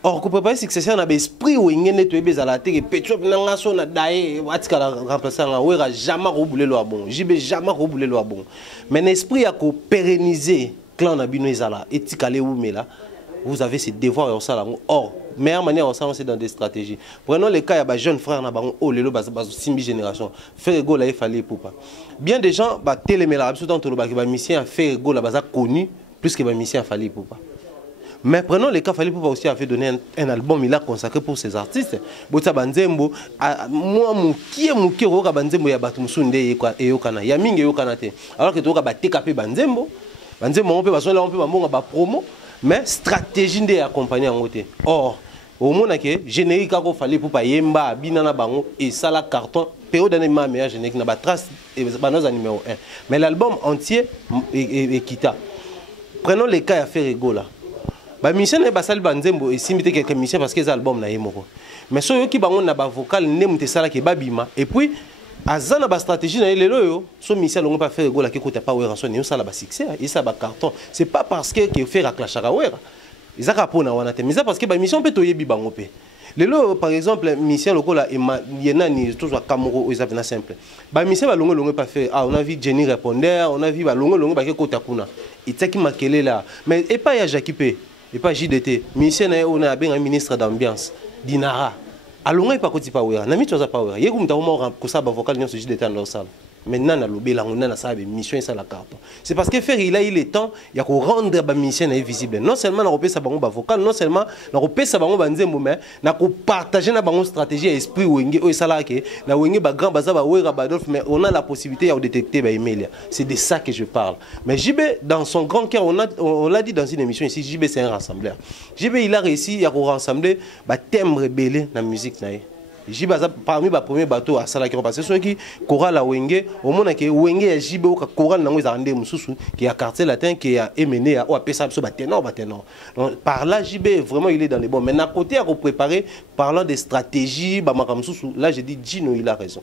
Or, pour préparer successeur, on a l'esprit où il y a des gens qui Petro Nangaso na dae, watika remplacer en ouera jamais rouboulé le bon. J'y jamais rouboulé le bon. Mais l'esprit a ko pérenniser clan na bino ezala etikale ou mais là, vous avez ces devoirs au sala. Or, meilleure manière au sala c'est dans des stratégies. Prenons les cas il y a jeunes frères na bango oh lelo bas simbi génération. Faire go là il fallait pour pas. Bien des gens ba téléméla absolument tout le ba mission faire go là bas connu plus que ba mission fallait pour pas. Mais prenons les cas, Fally Poupa aussi a fait donner un album, il a consacré pour ses artistes. Botsa Banzembo, moi, qui est Roka Banzembo, ya Batumsunde et Yokana, Yaminge Yokanate. Alors que tu as TKP Banzembo, Banzembo, on peut pas promo, mais stratégie d'accompagner en côté. Or, au moment où générique a Fally Poupa Yemba, Binana Bango et Sala Carton, période d'animation meilleure générique, n'a pas trace et Banoza numéro 1. Mais l'album entier est Kita. Prenons les cas à faire rigoler. Ba mission est basal Banzembo et simité quelques missions parce que les albums na yemoko. Mais ceux qui bangon na ba vocal ne mute sala ke babima et puis azana ba stratégie na lelo yo so mission longo pas faire gola ke kota pas wera so ne sala ba succès et ça ba carton. C'est pas parce que faire à clashara wera. Izaka pona wana te mais ça parce que ba mission peut toyebi bango pe. Lelo par exemple mission lokola yena ni toujours Kamoro aux avena simple. Ba mission ba longo pas faire ah on a vu Jenny répondeur, on a vu ba longo ba ke kota kuna. Itaki makele là mais et pas ya Jackie P. Et pas JDT. Mission on a bien un ministre d'ambiance. Dinara. Allons pas côté pas ouvert. Nami tu as pas ouvert. Yé comme t'as au moins ça va vocal sur JDT dans la salle. maintenant na lobé la on a ça mission ça la carte c'est parce que faire il a eu le temps il y a qu'on rendre ba mission visible non seulement na repé ça bango ba vocal non seulement na repé ça bango ba nzembo mais na ko partager na bango stratégie esprit wenge o sala ke na wenge ba grand baza ba wera ba Adolphe mais on a la possibilité de détecter ba Emilia c'est de ça que je parle mais JB dans son grand cœur on l'a dit dans une émission ici JB c'est un rassembleur JB il a réussi à rassembler ba thème rebelle na musique na Jiba parmi les premiers bateaux à Salaki parce que ceux qui choral à Wenge au monde que Wenge et Jibe au choral dans les arendés mususu qui a quartier latin qui a émené à pesa so baténor. Par là Jibe vraiment il est dans les bons mais à côté à préparer parlant des stratégies ba makamsusu là je dis Gino il a raison.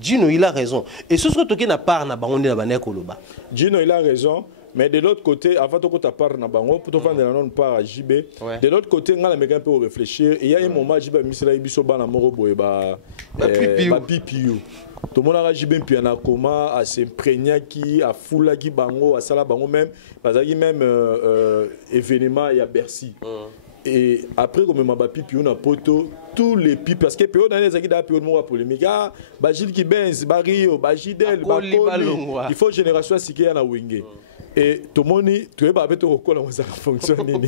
Gino il a raison et ce soit toqué na part na bango na bané koloba. Gino il a raison. Mais de l'autre côté, avant que tu parles pour te faire de part à JB, de l'autre côté, on a un peu réfléchir. Il y a un moment, JB a mis ça dans PPU. Tout le monde a JB puis a comment à s'imprégner qui a foula qui bango à sala bango même parce qu'il y a même événement il y a Bercy. Et après comme ma pipi on a poto tous les pipes parce que période dans les années période moi polémique ah Bajil qui benz Bario Bajidel il faut génération si qui y a na wenge. Et tout le monde, tu es pas avec toi comment ça fonctionne.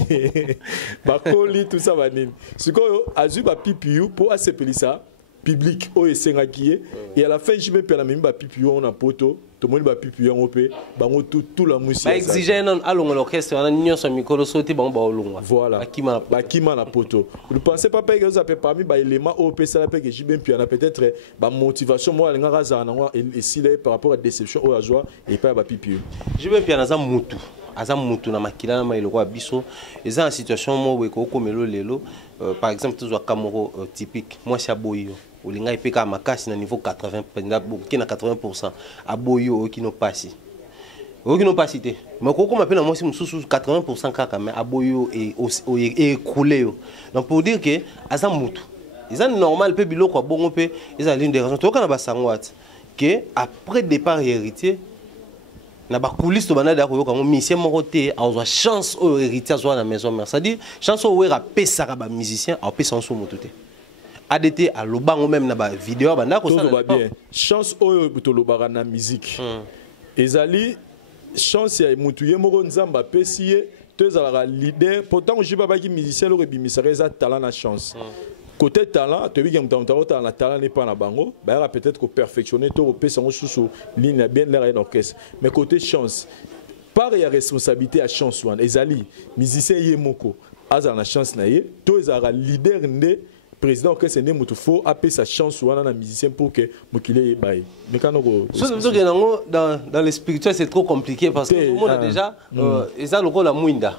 Bakoli tout ça va nini. Ce qu'on a vu ba pipiou pour accepter ça public au esengaki et à la fin je me perds la même ba pipiou on a poto tout le monde ba pipiou on peut bango tout la musique. Ba exiger non allons l'orchestre on a nyon son micro sauter bango ba olongwa. Voilà. Bakima na poto. Vous ne pensez pas que vous avez parmi ba élément au ça la que je me perds peut-être ba motivation moi nga raza na et si par rapport à déception au joie et pas ba pipiou. Je me perds na mutu. Aza mutu na makila na mailo kwa biso eza en situation mo weko komelo lelo par exemple toujours Camoro typique moi c'est aboyo olinga ipeka makasi na niveau 80 qui na 80% aboyo qui no passi te mais koko mapena moi si mususu 80% kaka mais aboyo et écroulé donc pour dire que aza mutu eza normal pe biloko bongo pe eza l'une des raisons to kana basangwat que après départ héritier na ba coulisses to banada ko yoka mo mission moko te a chance au héritier soit na maison mère c'est-à-dire chance au wera pesa ka ba musicien a pesa son moto te ADT à lobango même na ba vidéo banda ko ça va bien chance au to lobara na musique ezali chance ya mutu ye moko nzamba pesiye to ezala leader pourtant je pas ki musicien lo rebimisa reza talent na chance côté talent tu veux que na talent n'est pas na bango ba peut-être ko perfectionner to ko pesa sous ligne bien l'air d'orchestre mais côté chance par ya responsabilité à chance wan ezali musicien ye moko azala na chance na ye to ezala leader ndé président que c'est né mutu faut appeler sa chance wana na musicien pour que mokile baye mais quand dans le spirituel c'est trop compliqué parce que tout le monde a déjà eza loko la muinda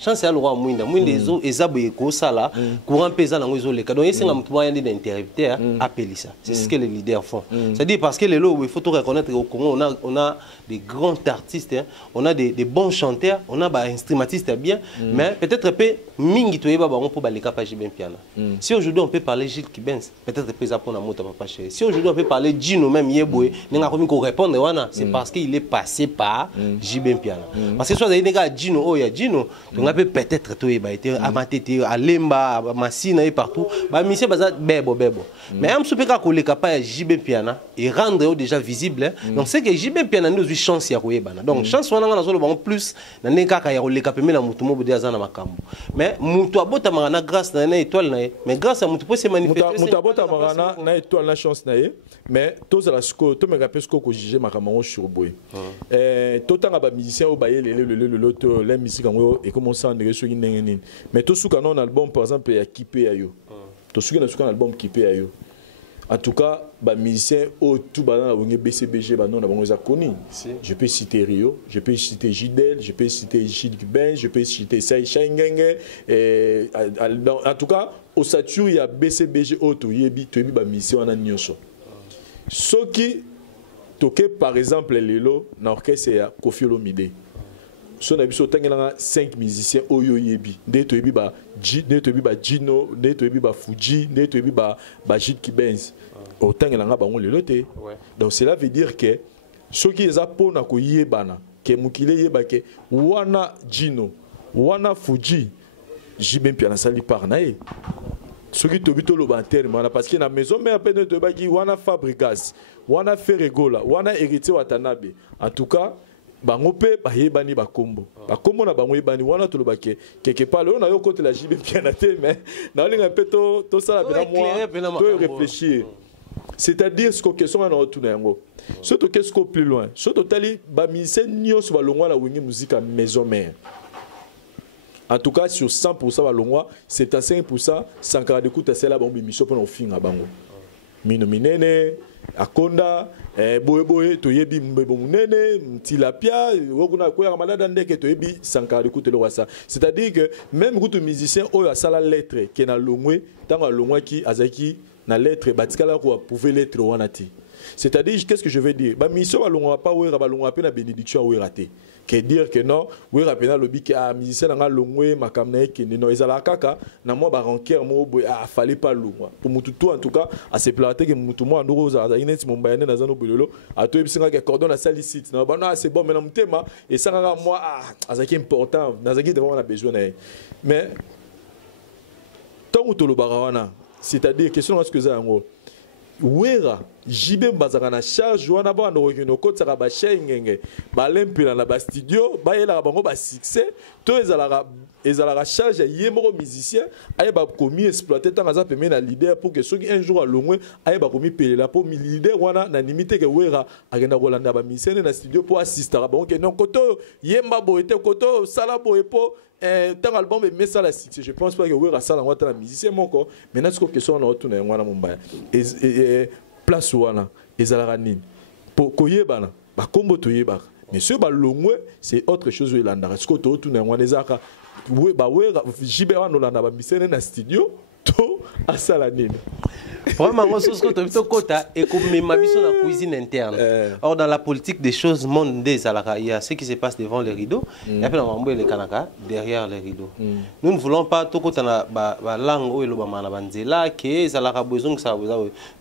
chance ya loko muinda ezo ezaboye ko sala courant pesa na ngozo leka donc esenga mutu moyen d'interrupteur appeler ça c'est ce que les leaders font c'est dire parce que les lots il faut tout reconnaître au Congo on a des grands artistes on a des bons chanteurs on a des instrumentistes bien mais peut-être peu mingi toyeba bango pour baleka pa bien piano si aujourd'hui on peut parler Gilles Kibens, peut-être pesa pour la moto papa chéri. Si aujourd'hui on peut parler Gino même Yeboé, n'enga komi ko répondre wana, c'est parce qu'il est passé par Jibem Piana. Parce que soit des nègres Gino oh ya Gino, on peut peut-être to eba été amatete à Lemba, à Massina et partout. Ba monsieur baza bebo. Mais am soupeka ko le kapa Jibem Piana et rendre déjà visible. Donc c'est que Jibem Piana nous une chance ya ko ebana. Donc chance wana na solo bango plus na neka ka ya ko le kapeme na mutu mo bodi azana makambo. Mais mutu abota mangana grâce na étoile na mais grâce à mutu se manifester mutabota marana na étoile na chance na mais tous la sco to me rappelle ce que juger makamango sur boy to tanga ba musicien au baye le la musique ngo et comment ça ndenge so nini mais to suka non album par exemple ya kipé ayo to suka na suka album kipé ayo en tout cas ba musicien au tout bana na BCBG ba non na bango za koni je peux citer Rio je peux citer Gidel je peux citer Gilles Ben je peux citer Sai Shangenge en tout cas au Satur il y a BCBG auto yebi to yebi ba mission wana nyonso soki toke par exemple lelo na orchestre ya Koffi Olomide so na biso tangela 5 musiciens oyo yebi nde to yebi ba Gino nde to yebi ba Fuji nde to yebi ba Gilles Kibens otangela nga bango lelo te donc cela veut dire que soki eza pona ko yebana ke mukile yeba ke wana Gino wana Fuji Jibem Piana sali par nae Ce qui est le terme, parce que la maison mère peine de bagi, wana Fabregas, wana Ferregola, wana héritier Watanabe. En tout cas, bango pe ba yebani ba kombo. Ba kombo na bango yebani wana to lobake. Quelque part là on a yo côté la JB bien até mais na linga pe to sala bena moi to réfléchir. C'est-à-dire ce que question on a retourné yango. Surtout qu'est-ce qu'on plus loin. Surtout tali ba mise nyos ba longwa la wingi musique à maison mère. En tout cas, sur 100% à Longwa, 75%, sans caractère de c'est là, bon, mission pour nous finir à Bango. Mino minene, akonda, boye, toyebi mbebonene, tilapia, wokuna kwa ramada ndeke toyebi sans caractère de l'oasa. C'est-à-dire que même quand musicien oyo a sala lettre qui na Longwe, tant à Longwa qui azaki na lettre batikala ko pouvoir lettre wanati. C'est-à-dire qu'est-ce que je veux dire? Ba mission à Longwa pas oyo ba Longwa pe na bénédiction oyo raté. Que dire que non, oui, rapidement, le bic à musicien dans le longwe, ma caméra qui n'est pas la caca, n'a moi baranquer, moi, fallait pas l'eau. Pour Moutou, en tout cas, à ces platés que Moutou, moi, nous, à Inès, mon bayané dans un obolo, à toi, il y a cordon à salicite. Non, c'est bon, mais non, thème, et ça, moi, à ce qui est important, dans ce qui est devant, on a besoin. Mais, tant que tu le barawana, c'est-à-dire, question de ce que c'est en gros. Wera jibe bazaka na charge wana ba no kino kota ka ba shengenge ba lempela na ba studio ba yela bango ba succès to ezala charge yemoko musicien aye ba komi exploiter tant za peme na leader pour que soki un jour à longwe aye ba komi pelela pour mi leader wana na limite que wera agenda kolanda ba musicien na studio pour assister ba bango que non koto yemba boete koto sala boepo tant album mais ça la succès je pense pas que wera sala ngata na musicien moko maintenant ce que question na otuna ngwana mumbaya et place wana ezalaka nini po koyebana ba kombo toyebaka mais ce ba longwe c'est autre chose elandaka ce que to tuna ngwana ezaka ba wera jibe wana olanda ba misene na studio to asala nini. Vraiment, ce que tu as et comme ma mission dans la cuisine interne. Or, dans la politique des choses mondiales, il y a ce qui se passe devant les rideaux, et puis on a les Kanaka derrière les rideaux. Nous ne voulons pas tout côté la langue ou le banzela qui ça a besoin que ça.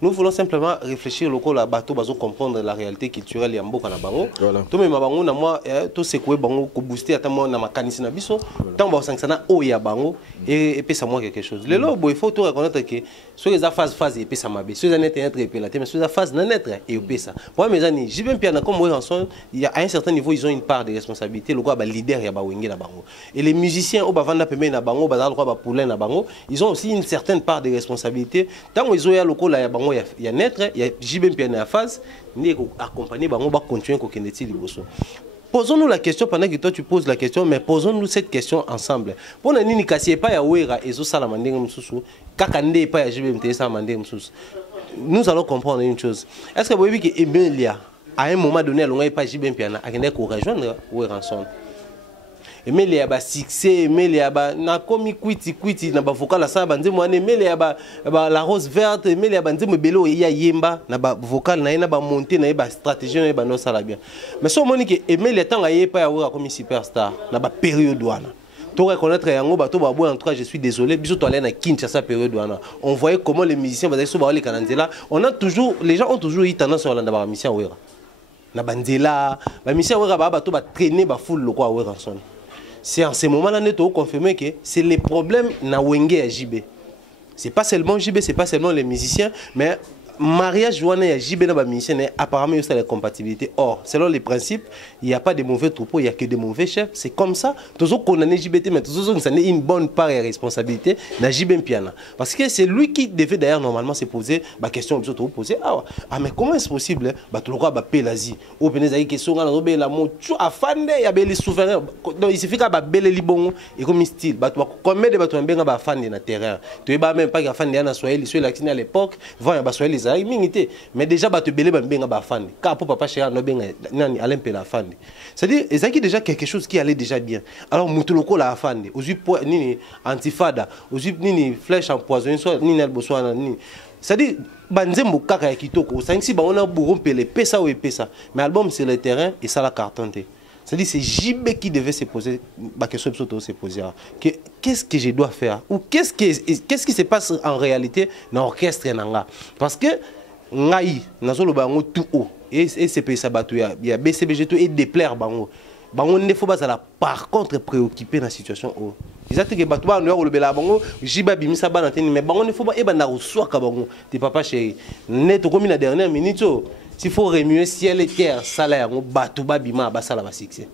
Nous voulons simplement réfléchir au local à bateau, pour comprendre la réalité culturelle et en beaucoup na bango. Tout même bango na moi tout c'est quoi bango ko booster à moi na makanisi na biso. Tant bon sanctiona o ya bango et puis ça moi quelque chose. Le lobo il faut tout reconnaître que sur les phase et puis ça m'a bien. Sur les net et puis la mais sur la phase non net et puis ça. Pour mes amis, j'ai bien bien comme moi en il y a à un certain niveau ils ont une part de responsabilité. Le quoi ba leader ya ba wenge na bango. Et les musiciens au ba vanda peme na bango ba le quoi ba poulet na bango, ils ont aussi une certaine part de responsabilité. Tant ils ont ya local ya bango ya net, il y a j'ai bien bien na phase ni accompagner bango ba continuer ko keneti liboso. Posons-nous la question pendant que toi tu poses la question, mais posons-nous cette question ensemble. Pour nini kasi pas ya wera ezo sala mandenge mususu, kakande pas ya JBMT sala mandenge mususu. Nous allons comprendre une chose. Est-ce que vous voyez que Emilia à un moment donné alonga pas JBMT na akende ko rejoindre wera ensemble. Emilia ba succès, Emilia ba na komi kwiti na ba vocal ça ba nzemo ane Emilia ba la rose verte, Emilia ba nzemo belo ya yemba na ba vocal na ina ba monter na ba stratégie na ba no sala bien. Mais so moni que Emilia tanga yepa ya wera comme superstar na ba période wana. To reconnaître yango ba to ba boy en tout cas je suis désolé biso to aller na Kinshasa période wana. On voyait comment les musiciens ba so ba les kananzela, on a toujours les gens ont toujours eu tendance à la ba musicien wera. Na banzela, ba musicien wera ba to ba traîner ba foule le quoi wera ensemble. C'est en ce moment-là que nous confirmons que c'est les problèmes na wenge à JB. C'est pas seulement JB, c'est pas seulement les musiciens, mais mariage jouane à JB na ba musicien apparemment il y a la compatibilité. Or, selon les principes, il n'y a pas de mauvais troupeaux, il n'y a que de mauvais chefs. C'est comme ça. Toujours condamné JBT, mais toujours ça une bonne part de responsabilité na JB Mpiana. Parce que c'est lui qui devait d'ailleurs normalement se poser la question que vous posez. Ah mais comment est-ce possible bah tu le crois bah Pélazi ou bien des questions on a la mot afande il y a les souverains donc il suffit qu'à bah belle libongo et comme style bah tu combien de bah tu bien bah afande na terrain tu es pas même pas afande na Swahili sur l'accent à l'époque vont bah Swahili ça minité mais déjà bah tu belle bah bien bah afande car pour papa chéri no bien nani Alain Pela afande c'est-à-dire ils ont déjà quelque chose qui allait déjà bien alors mutuloko la afande aux yeux nini antifada aux yeux nini flèche empoisonnée soit nini alboswana nini c'est-à-dire banzembo kaka ya kitoko si ba on a bourrompele pesa ou pesa mais album sur le terrain et ça la cartonné c'est-à-dire c'est JB qui devait se poser la question de se poser qu'est-ce que je dois faire ou qu'est-ce qui se passe en réalité dans l'orchestre nanga parce que ngai nazolo bango tout haut et c'est pesa batu ya BCBG tout et déplaire bango ne faut pas ça par contre préoccupé dans la situation où Exactement que bato ba no le bela bango jiba bimisa bana teni mais bango ne faut pas e bana reçoit ka bango t'es papa chéri net comme la dernière minute s'il faut remuer ciel et terre salaire ngo bato ba bima ba sala ba succès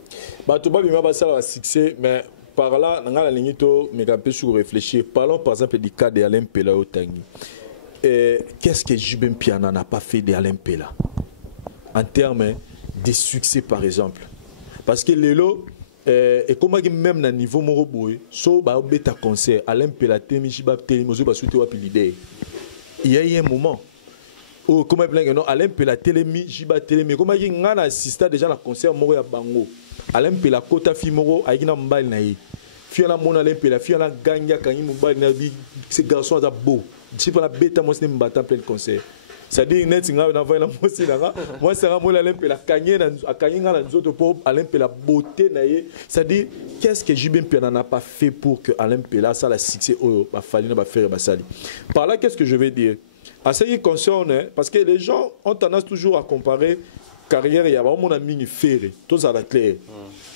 bato ba bima ba sala ba succès mais par là dans la ligne to mais capé sur réfléchir parlons par exemple du cas de Alain Pela au Tanguy qu'est-ce que Jibem Piana n'a pas fait de Alain Pela en termes de succès par exemple parce que Lelo et comme même na niveau moroboy so ba beta concert Alain Pela temi jiba temi mozo ba souté wa pilide il y a eu un moment où comme non Alain Pela telemi jiba telemi comme il ngana assista déjà na concert moro ya bango Alain Pela kota fi moro ayina mbali na yi fi na mona Alain Pela fi na ganya kanyi mbali na bi ce garçon a beau si pas la beta mo sne mbata plein concert c'est-à-dire net nga na va na mosi na moi c'est nga mola Alain Pela kanye na akanye nga na nzoto pour Alain Pela beauté na ye c'est-à-dire qu'est-ce que Jibem Piana n'a pas fait pour que Alain Pela ça la succès au ba fali na ba faire ba sali par là qu'est-ce que je vais dire à ce qui concerne parce que les gens ont tendance toujours à comparer carrière il y a mon ami ferré tous à la claire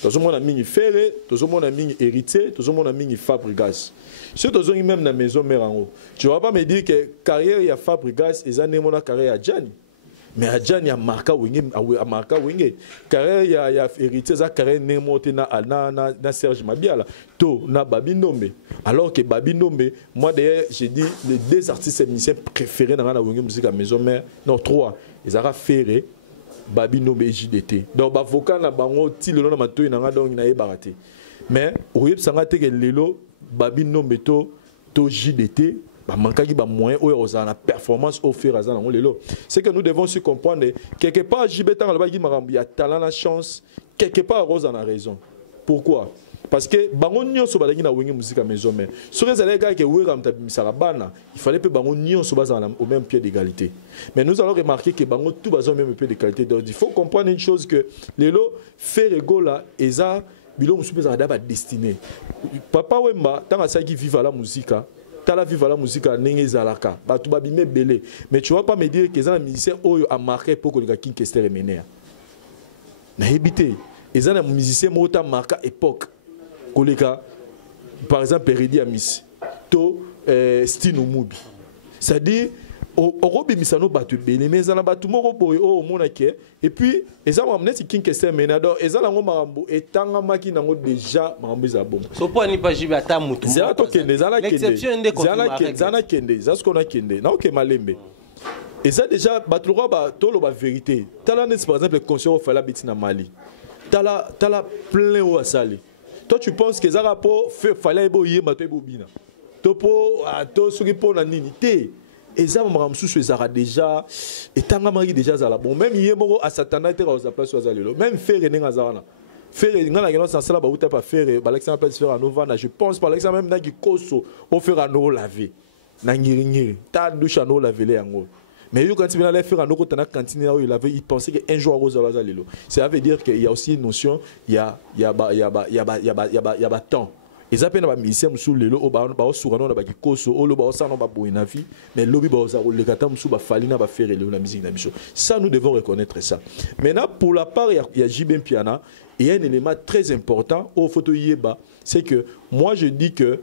tous mon ami ferré tous mon ami héritier tous mon ami Fabregas ceux tous ont même la maison mère en haut tu vas pas me dire que carrière il y a Fabregas et ça n'est mon carrière à Gianni mais à Gianni a marqué a marqué winge carrière il y a héritier ça carrière n'est monté na Serge Mabiala to na Babi Nombe alors que Babi Nombe moi d'ailleurs j'ai dit les deux artistes musiciens préférés dans la winge musique à maison mère non trois ils ont ferré Babi Nombe et JDT donc ba vocal na bango ti le long matoyi na donc na baraté mais oyeb sanga te que lelo Babi Nombe to JDT ba mankaki ba moyen oyo ozana performance offert azana ngo lelo c'est que nous devons se comprendre quelque part JBT na ba gi marambi ya talent la chance quelque part Rose en a raison pourquoi parce que bango nyonso balangi na wenge musique à maison mais sur les allègues que wera mtabimisa bana il fallait que bango nyonso bazana au même pied d'égalité mais nous allons remarquer que bango tout bazana au même pied d'égalité donc il faut comprendre une chose que lelo faire egola eza bilo musupe za daba destiné papa wemba tanga saki viva la musique tala viva la musique ndenge zalaka batu babime belé mais tu vas pas me dire que ça musicien oyo a marqué pour que le King Kester menea na habité et un musicien mota marqué époque koleka par exemple Peridi Amis to Stino Mubi c'est-à-dire Orobi misano batu belé mais ça na batu moko boy o mona ke et puis eza mamne si King Kester menado eza la ngoma marambo etanga maki nango déjà marambo za bon so po ni pas jiba ta mutu zala to kende zala kende zala kende za ce qu'on a kende na ok malembe et ça déjà batu roi ba tolo ba vérité tala net par exemple le concert au Fala Betina Mali tala plein au asali toi tu penses que ça rapport fallait ebo yeba to ebo bina to po to soki po na nini te et ça maram sous ça déjà et tanga mari déjà ça là bon même yebo a satana te aux place aux alelo même faire nenga zana faire ngana ngana ça sala ba uta pas faire ba l'exemple peut faire à Novana je pense par l'exemple même na ki koso au faire à no laver na ngiri ta douche à no laver les yango mais quand tu viens aller faire à no kotana cantine là où il avait il pensait que un jour aux alelo ça veut dire qu'il y a aussi une notion il y a temps ils appellent ba musicien musu lelo o ba surano na ba kikoso o lo ba osana ba boina vie mais lobi ba oza le gata musu ba falina ba faire le la musique na biso ça nous devons reconnaître ça maintenant pour la part il y a Jibem Piana il y a un élément très important au photo yeba c'est que moi je dis que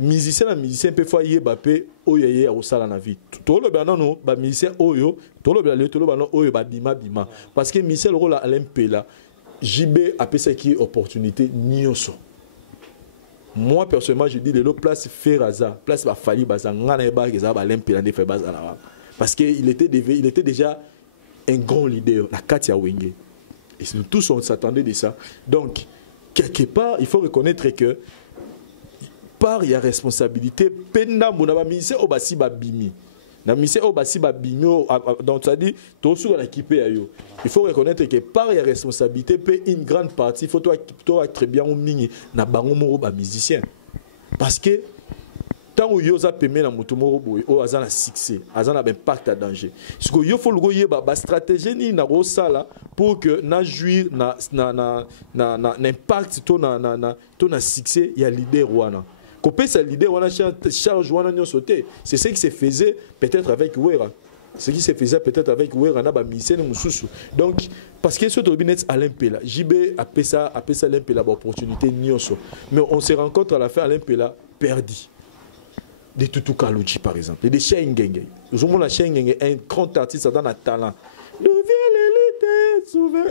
musicien peut faire yeba pe oyoye au sala na vie to lo ba non ba musicien oyo to lo ba le to lo ba non oyo ba bima parce que musicien le rôle à Alain Pela JB a fait ça qui opportunité nyonso. Moi personnellement je dis de l'autre place Ferraza place ba fali baza ngana eba ke za ba lempela de baza là parce que il était déjà un grand leader la Katia Wenge et nous tous on s'attendait de ça donc quelque part il faut reconnaître que par il y a responsabilité penda mona ba mise o basi ba bimi na mise o basi ba bimi donc ça dit to sur l'équipe ayo il faut reconnaître que par il y a responsabilité pe une grande partie il faut toi très bien au mini na bango moro ba musicien parce que tant où yo za peme na mutu moro boy o azana succès azana ba impact à danger ce que yo faut le goyer ba stratégie ni na ro sala pour que na jouir na impact to na succès il y a leader wana Copé sa l'idée on a charge on a sauté c'est ce qui se faisait peut-être avec Wera ce qui se faisait peut-être avec Werana Bamisene Moussoussou. Donc, parce que ce Tobinet Alain Pela, JB a fait ça Alain Pela opportunité Nyonso. Mais on se rencontre à la fin Alain Pela perdu. De Tutu Kalouchi par exemple, et de Shengenge. Nous avons la Shengenge, un grand artiste dans le talent.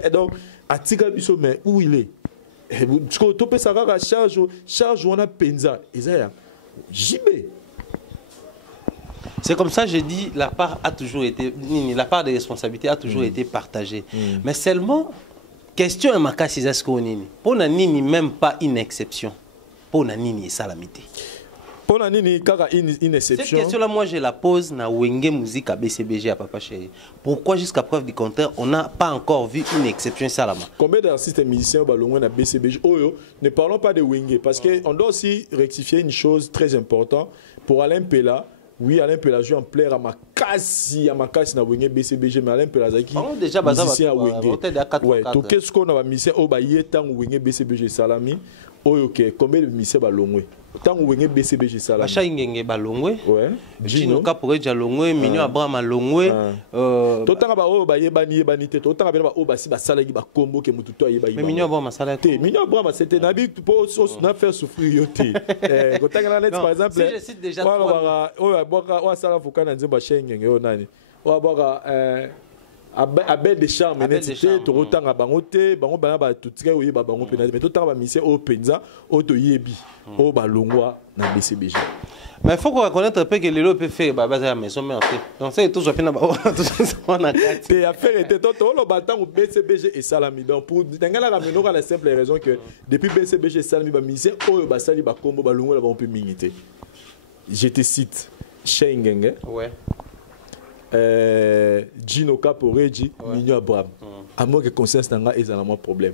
Et donc, à Tika Bisso, mais où il est? Tu peux savoir à charge on a Penza. Et ça, JB. C'est comme ça, je dis, la part a toujours été, la part des responsabilités a toujours été partagée. Mais seulement, question est ma casse, c'est ce qu'on est. Pour Nini, même pas une exception. Pour Nini, salamité. Pour Nini, une exception. Cette question-là, moi, je la pose na Wenge Musique à BCBG à Papa Chéri. Pourquoi, jusqu'à preuve du contraire, on n'a pas encore vu une exception salama? Combien d'artistes et musiciens ont à BCBG? Ne parlons pas de Wenge, parce qu'on doit aussi rectifier une chose très importante. Pour Alain Pela, oui, Alain Pela joue en plaire à ma casse na Wenge BCBG, mais Alain Pela Zaki déjà musicien à Wenge. Ouais, tout qu'est-ce qu'on a musicien au Baye tant Wenge BCBG Salami. Ok, combien de musiciens balongwe? Tant Wenge BCBG Salami. Bacha Ingenge balongwe. Ouais. Gino Kapore Jalongwe, Mignon Abraham alongwe. Totanga ba o ba yebani te, totanga ba o ba si ba salagi ba combo ke mututo ayeba. Mais Mignon Abraham salagi. Mignon Abraham c'était nabi pour na faire souffrir yoté. Totanga la net par exemple. Si je cite déjà o sala fukana nzemba Shengenge o nani. O boka Abel de charme netité to rotanga bango te bango bana ba tutika oye ba bango penalty mais totanga ba mission o penza o to yebi o ba longwa na BCBG. Mais il faut qu'on reconnaisse un peu que l'élo peut faire bah la maison mais donc c'est tout ça fina ba on a quatre. Te affaire était to lo batang au BCBG et Salami donc pour tengala la meno la simple raison que depuis BCBG Salami ba mission o ba sali ba kombo ba longwa la ba on peut mingité. Je te cite Shengenge. Ouais. Gino Kaporeji, Mignon Abraham. À moins que conscience n'a pas un problème.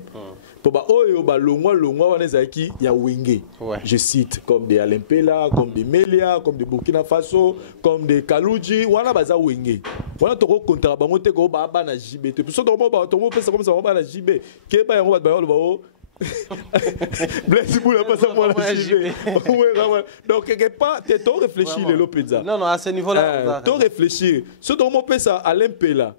Pour bah longwa on est qui y a Wenge. Je cite comme des Alain Pela, comme des Melia, comme des Burkina Faso, comme des Kalouji, wana baza Wenge. Wana toko kontra bango te ko ba na JB. Tout ça tomo pesa comme ça ba na JB. Ke ba yango ba ba Blaise Boula pas ça moi la JB. Donc quelque part tu dois réfléchir le Lopeza. Non à ce niveau-là. Tu dois réfléchir. Ce dont on peut ça Alain Pela,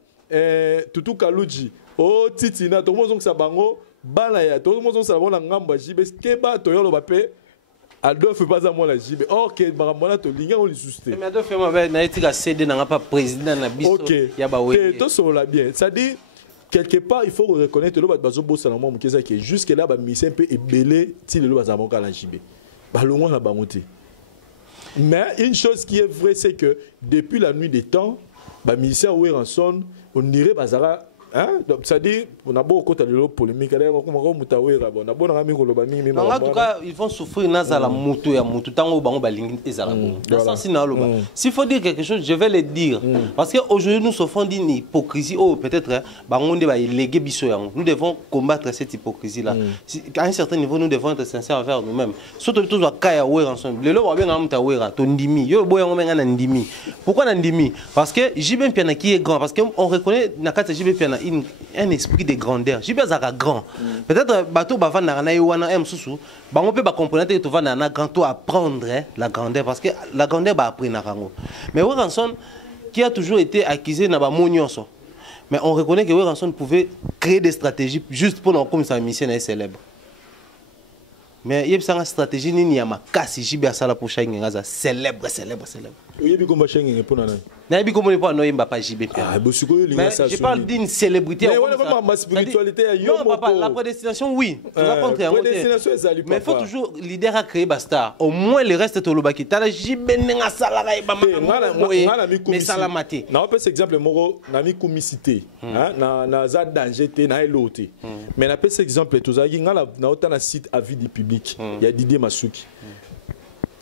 Tutu Kalouji, oh Titina, tout le monde ça bango, banaya, tout le monde ça bango na ngamba JB. Keba to yolo bape. Adolphe pas à moi la JB. Ok, baramona to linga on les sousté. Mais Adolphe moi na etika CD na pas président na biso ya ba we. Tout ça là bien. Ça dit quelque part, il faut reconnaître que le bazobo salamo mukeza que jusque là ba mission peu ébélé ti le bazamoka la JB. Ba longo na bamonté. Mais une chose qui est vraie c'est que depuis la nuit des temps, ba mission Weranson, on irait bazara hein donc ça dit on a beaucoup de polémique d'ailleurs comme mutawera bon na bona ngami ko loba mingi mais en tout cas ils vont souffrir nazala mutu ya mutu tango bango balingi ezala bon dans sens na loba s'il faut dire quelque chose je vais le dire parce que aujourd'hui nous souffrons d'une hypocrisie oh peut-être bango nde ba léguer biso yango nous devons combattre cette hypocrisie là à un certain niveau nous devons être sincères envers nous-mêmes surtout tout va kaya wera ensemble le loba bien mutawera to ndimi yo boyango menga na ndimi pourquoi na ndimi parce que JB Piana qui est grand parce que on reconnaît na kata JB Piana un esprit de grandeur. JB Zaka grand. Peut-être bateau bava na na wana m susu. Ba on peut ba comprendre que tu vas na grand to apprendre la grandeur parce que la grandeur ba apprendre na rango. Mais Weranson qui a toujours été accusé na ba monyoso. Mais on reconnaît que Weranson pouvait créer des stratégies juste pour nous comme sa mission est célèbre. Mais il y a une stratégie ni ya makasi JB asala pour Shengenge ngaza célèbre. Oyebi komba Shengenge pour nana. Na yebi komba pas no yimba pas JB. Ah bosiko yo linga ça. Je parle d'une célébrité. Mais voilà vraiment ma spiritualité yo. Non papa, la prédestination oui, tu vas contre un prédestination ezali papa. Mais il faut toujours leader à créer basta. Au moins le reste to lobaki. Tala JB nga sala ga ba mais sala maté. Na on exemple moko na mi comicité. Hein na za danger te na eloté. Mais na pese exemple tozaki ngala na otana site avis du public. Il y a Didier Masuki.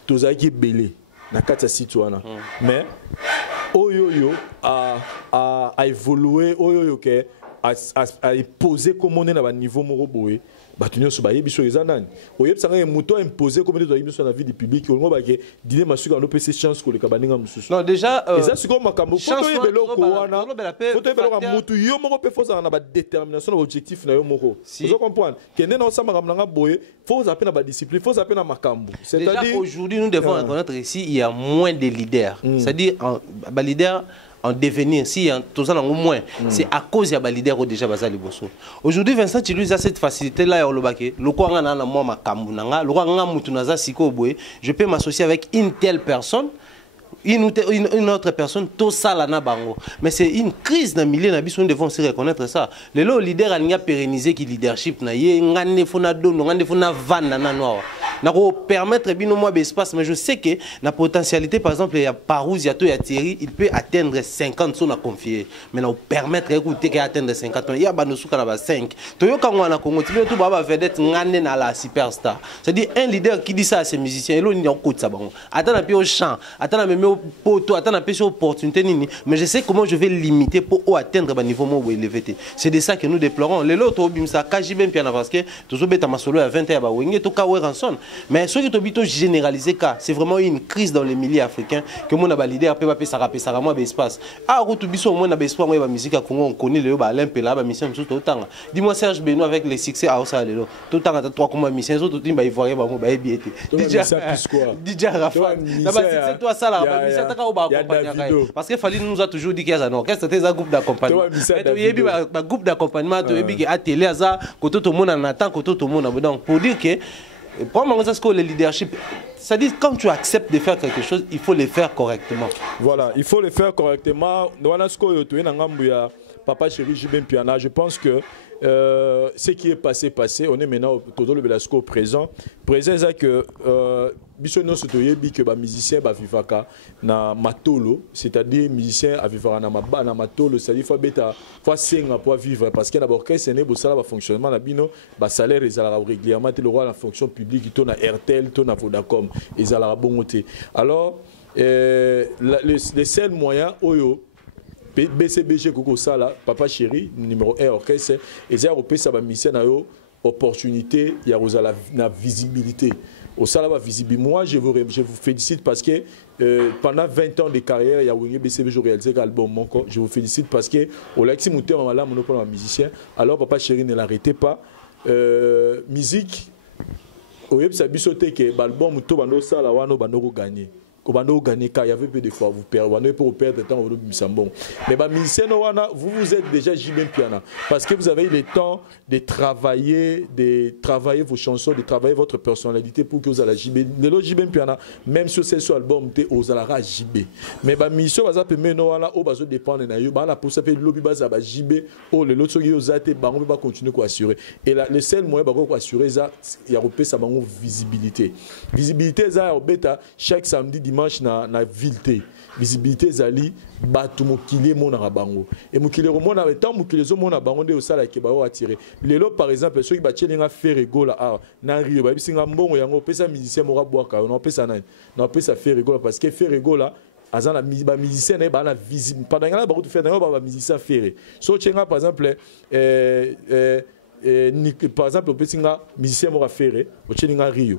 Tozaki belé na kati ya site wana. Mais oyoyo a évolué oyoyo ke a posé comme on est na ba niveau moko boye. Batunyo so bayebi so ezanani. Oyeb sanga muto imposé comme on est sur la vie du public on ba ke Didier Masuki on peut ces chances ko le kabaninga mususu. Non déjà ça c'est comme makambo photo yebelo ko wana. Photo yebelo ka mutu yo moko pe faut ça na ba détermination objectif na yo moko. Vous comprenez que ne non ça makambo nga boye faut appeler na ba discipline faut appeler na makambo. C'est-à-dire aujourd'hui nous devons reconnaître ici il y a moins de leaders. C'est-à-dire ba leader en devenir, si tout ça au moins, c'est à cause de leader qui déjà basé liboso. Aujourd'hui, Vincent Chiluza a cette facilité-là, je peux m'associer avec une telle personne. Une autre personne, tout ça là bango. Mais c'est une crise dans le milieu, nous devons aussi reconnaître ça. Le leader a pérennisé qui leadership na ye ngane fona dono ngane fona vana na noa. Na ko permettre bino moi espace, mais je sais que la potentialité par exemple il y a Parouze, il y a Thierry, il peut atteindre 50 son à confier. Mais na permettre écouter qu'il atteindre 50, il y a banosuka na ba 5. Toyo kangwa na Congo, tu tout baba vedette ngane na la superstar. C'est-à-dire un leader qui dit ça à ses musiciens, il on écoute ça bango. Attends na pi au chant, attends na même pour toi, attends une opportunité, mais je sais comment je vais limiter pour atteindre le niveau où élevé. C'est de ça que nous déplorons. Les autres, ça cache bien parce que tout ce bête à solo à 20 ans, mais ce qui est généralisé, c'est vraiment une crise dans les milieux africains que mon leader peut pas s'arrêter, ça moi espace. Ah, au tout biso moi na espoir moi la musique à Congo on connaît le Alain Pela ba mission tout autant. Dis-moi Serge Benoît avec les succès à ça le tout temps à 3 comme mission tout temps ba ivoirien ba ba biété. DJ Rafa. C'est toi ça là. Parce que Fali nous a toujours dit qu'il y a un orchestre, c'est un groupe d'accompagnement. Il y a un groupe d'accompagnement, il y a un télé, que tout le monde en attend, que tout le monde. Donc, pour dire que, probablement, c'est ce que le leadership, c'est-à-dire quand tu acceptes de faire quelque chose, il faut le faire correctement. Voilà, il faut le faire correctement. Papa Chéri Jibin Piana, je pense que ce qui est passé, on est maintenant au Belasco présent. Présent, c'est que Bissono Sotoyebi, que les musiciens vivaka na matolo, c'est-à-dire musiciens à vivre na matolo, c'est-à-dire faut senga pour vivre parce que d'abord que c'est né pour ça le fonctionnement la bino, salaire ils allaient régulièrement le roi la fonction publique, il tourne à RTL, tourne à Vodacom, ils allaient bon côté. Alors les seuls moyens oyo BCBG Koko Sala, Papa Chéri, numéro 1 orchestre, et ça a ça mission na yo opportunité, il y a la visibilité. Au Sala visible. Moi, je vous félicite parce que pendant 20 ans de carrière, il y a eu BCBG réalisé l'album. Je vous félicite parce que au Lexi Mouté, on a un musicien. Alors, Papa Chéri ne l'arrêtez pas. Musique, au Yep Sabisote, que l'album Mouto Bando Sala, Wano Bando gagné. Il y avait peu de fois vous perdez le temps mais vous vous êtes déjà Jibin Piana parce que vous avez eu le temps de travailler vos chansons, de travailler votre personnalité pour que vous allez Jibin Piana même sur ce album vous allez Jibé mais mission va dépendre de pour ça lobby basa Jibé oh le l'autre va continuer à assurer et le seul moyen pour assurer ça il y a sa visibilité ça chaque samedi dimanche na ville visibilité zali batu mokile mona bango et mokile mona temps mokile zo mona bango de osala ke ba attirer lelo par exemple ceux qui ba tielinga faire gola ah na rio ba bisinga mbongo yango pesa musicien mora boaka on pesa na pesa faire gola parce que faire gola azana ba musicien na ba na visible pendant nga ba faire na ba musicien faire so tchenga par exemple par exemple pesinga musicien mora faire o tielinga rio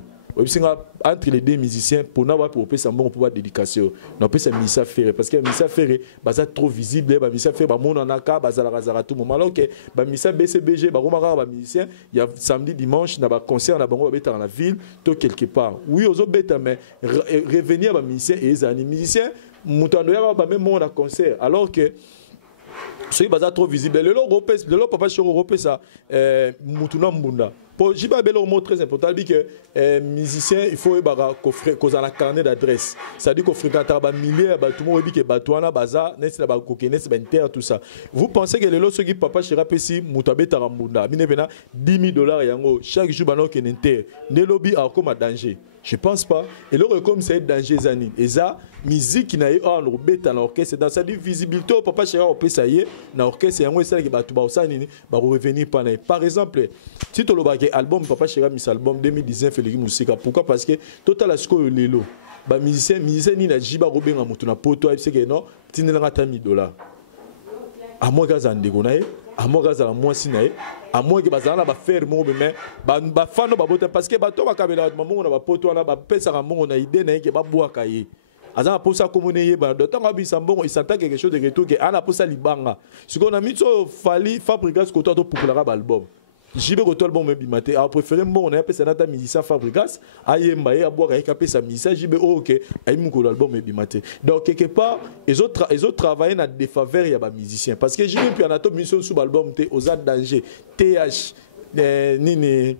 entre les deux musiciens pour n'avoir pour faire bon pour dédication non pas ça misa faire parce que misa faire baza trop visible ba misa faire ba mon naka baza la tout moment alors que ba misa BCBG ba romara ba musicien il y a samedi dimanche na ba concert na bango ba dans la ville tout quelque part oui aux bêta mais revenir ba musicien et les musiciens mutando ya ba même mon concert alors que ceux qui sont trop visibles, le papa chez Europe, ça, Mutuna Mbunda. Pour Jiba Belo, mot très important, il dit que musicien, il faut qu'on a la carnet d'adresse. C'est-à-dire qu'on fréquente un millier, tout le monde dit que Batouana, Baza, Nesla Bakoké, Nesla Inter, tout ça. Vous pensez que les lots qui papa chez Rapesi, Mutabe Tarambunda, $10 000, chaque jour, Bano Kenenter, ne lobby a comme un danger. Je ne pense pas. Et là, comme c'est un danger, Zani. Et ça, musique qui n'a eu un orchestre dans l'orchestre, dans sa visibilité, papa chéri, on peut ça y est, dans l'orchestre, il y a un qui va revenir pendant. Par exemple, si tu as un album, papa chéri, mis album 2019, Félix Moussika. Pourquoi? Parce que total à ce que le lot, musicien, ni na jiba robin à moutouna poto, c'est que non, tu n'as pas $1000. À moi, Gazan de Gonaï. À moi gaza moi sinae à moi que bazana ba faire mo mais ba fano ba bota parce que ba to ba kabela mamu na ba poto na ba pesa ramongo na idée na ke ba boaka ye azana pour ça comme on ba do tanga bi sambongo il s'attend quelque chose de retour que ana pour ça libanga ce qu'on a mis so fali fabriquer ce que toi to pour la album jibe ko album ebimate a préféré bon on a appelé ça nata musicien Fabregas ayemba ya boire avec appelé ça musicien jibe OK ay mukolo album ebimate donc quelque part les autres travailler na défaveur ya ba musicien parce que jibe puis anato mission sous album te aux danger TH nini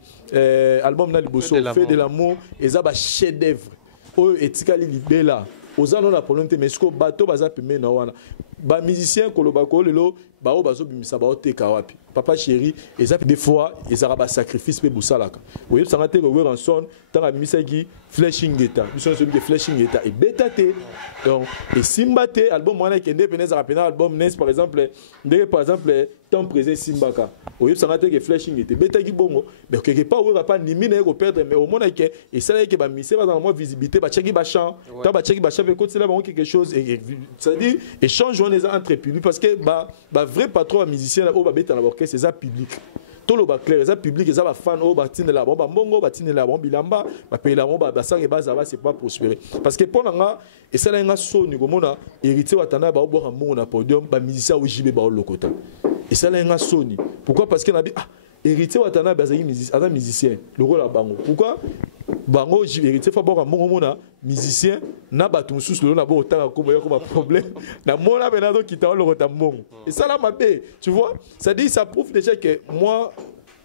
album na liboso fait de l'amour et ça ba chef d'œuvre o etikali libela aux anons la problème mais ce que bateau baza pemé na wana ba musicien koloba ko lelo ba o bazo bimisa ba o teka wapi papa chéri et ça des fois ils araba sacrifice pe busalaka oui ça ngate ko ranson tanga misaki flashing eta mission so de flashing eta et beta te donc et simbate album wana ki independence rapena album nes par exemple temps présent simbaka oui ça ngate que flashing eta beta ki bongo mais quelque part on va pas ni mine ko perdre mais au moins que et ça que ba mission ba dans moi visibilité ba cheki ba chant ta ba cheki ba chant écoute c'est là quelque chose et ça dit échange entre publics parce que bah vrai patron musicien là au beta na orchestre c'est ça public tout le clair ça public ça va fan au batine là bon ba mbongo batine là bon bilamba ba payer là bon ba ça que base c'est pas prospérer parce que pour nga et ça là nga soni ko mona héritier watana ba bo mbongo na podium ba musicien au jibe ba au lokota et ça là nga soni pourquoi parce que na héritier watana ba za musicien le rôle à bango pourquoi bango héritier fa bo mbongo mona musicien na batu mususu lo na bo otaka ko boya ko ba problème na mona bena do kita o lokota mbongo et ça là mabe tu vois ça dit ça prouve déjà que moi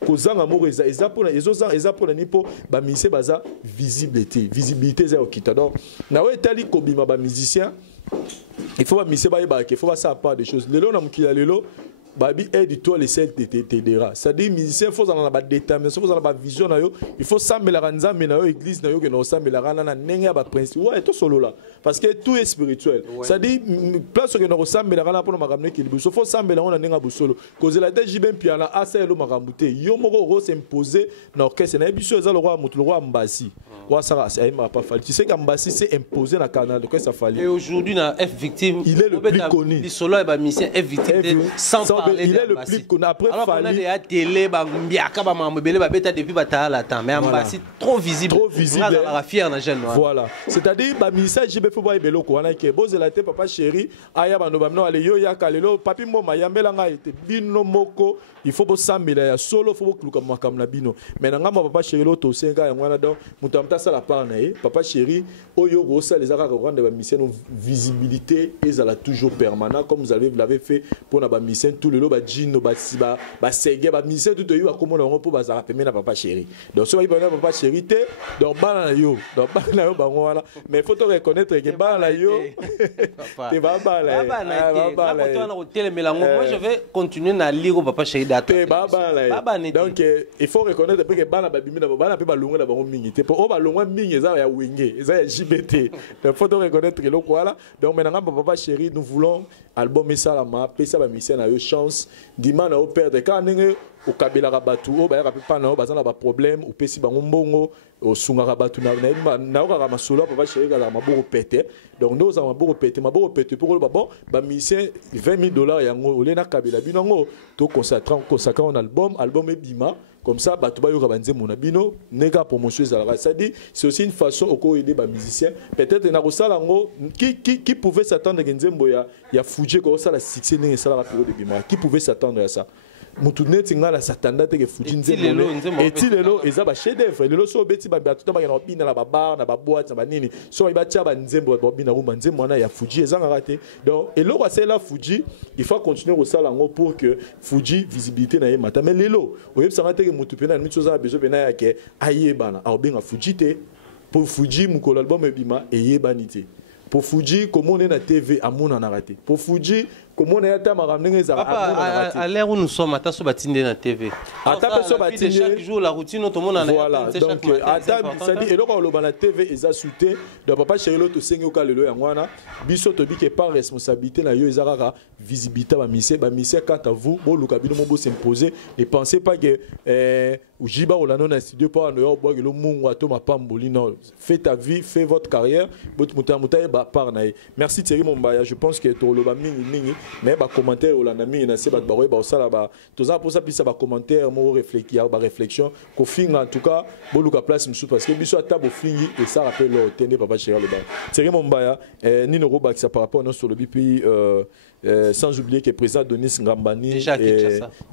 kozanga mo eza pona nipo ba musicien baza visibilité za okita donc na we tali kobima ba musicien il faut ba musicien ba yeba que faut ba ça pas des choses lelo na mukila lelo babi aide-toi les celles t'aidera ça dit musicien faut dans la détermination faut dans la vision na yo il faut sambela nzambe na yo église na yo que no sambela na nenga ba principe ouais tout solo là parce que tout est spirituel ça dit place que no sambela na pour makamne ki libuso faut sambela na nenga busolo cause la tête ben piana asa lo makamute yo moko ro s'imposer na orchestre na biso za le roi mutu le roi Mbasi wa ça ça m'a pas fallu tu sais qu'Mbasi s'est imposé na Canada donc ça fallait et aujourd'hui na F victime il est le plus connu le solo et ba musicien F victime sans il est le plus connu après alors on a des télé ba mbiaka ba mamebele ba beta depuis batala temps mais Mbasi trop visible la fier na jeune voilà c'est-à-dire ba message jibe faut ba ebeloko wana ke bozela te papa chéri aya bano bamno ale yo ya kalelo papi mboma yambela nga ete bino moko il faut bosambela ya solo faut bokluka makam na bino mais nga papa chéri lo to senga ya ngwana donc mutamta sala par na ye papa chéri oyo go ça les araka rendre ba mission visibilité et ça la toujours permanent comme vous l'avez fait pour na ba mission tout le ba jino ba siba ba sege ba mission tout yo comme on po ba za pemena papa chéri donc so ba papa chéri te donc bana yo bango wala mais faut te reconnaître que bana yo te ba bala moi je vais continuer na lire papa chéri data donc il faut reconnaître que bana ba bimina bana pe ba longa na bango mingi te po ba longa mingi eza ya wenge eza ya JBT donc faut te reconnaître que lo kwala donc maintenant papa chéri nous voulons album Salama pesa ba mission na yo chance dimana au perdre quand ndenge au kabila rabatu o ba ya pa na bazana ba problème ou pesi bango mbongo o sunga rabatu na o ka masolo papa chéri ka maboko pété donc nous avons maboko pété pour le bon ba mission $20 yango o lena kabila binongo to consacrer un album ebima comme ça bato ba yo ka banze mona bino neka promotion ezalaka ça dit c'est aussi une façon oko aider ba musicien peut-être na ko sala ngo qui pouvait s'attendre que nzembo ya Fuji ko sala succès ne sala période de bima qui pouvait s'attendre à ça mutuneti ngala satanda te ke Fuji nzembo et ti lelo eza ba chef d'œuvre lelo so beti ba bato ba na bina na ba bar na ba boîte na ba nini so ba tia ba nzembo ba bina rumba nzembo na ya Fuji eza ngaraté donc et lelo c'est la Fuji il faut continuer au sala ngo pour que Fuji visibilité na ye mata mais lelo oyeb sanga te ke mutu pena ni chose a besoin pena ya ke ayebana a obenga Fuji te pour Fuji mukolo album ebima eyebanité pour Fuji comment on est na TV amona na raté pour Fuji comment on est à maramnenge za à l'heure où nous sommes à so batinde na TV ata so batinde chaque jour la routine tout le monde en voilà donc ata ça dit et donc on le na TV eza souté donc papa chéri lo to sengi oka lelo yangwana biso to bike par responsabilité na yo ezaraka visibilité ba mise quant à vous bo luka bino mo s'imposer ne pensez pas que ujiba olano na studio pa no yo bo ke lo mungu ato mapamboli non fais ta vie fais votre carrière bot muta ba par na merci Thierry Mombaya je pense que to lo ba mingi mais ba commentaire au lanami na se ba ba ba sala ba toza pour ça puis ça ba commentaire mo réfléchir ba réflexion ko finga en tout cas boluka place musu parce que biso ata bo fingi et ça rappelle le tene papa chéri le ba Thierry Mombaya Nino Roba qui ça par rapport à sur le pays sans oublier que président Denis Ngambani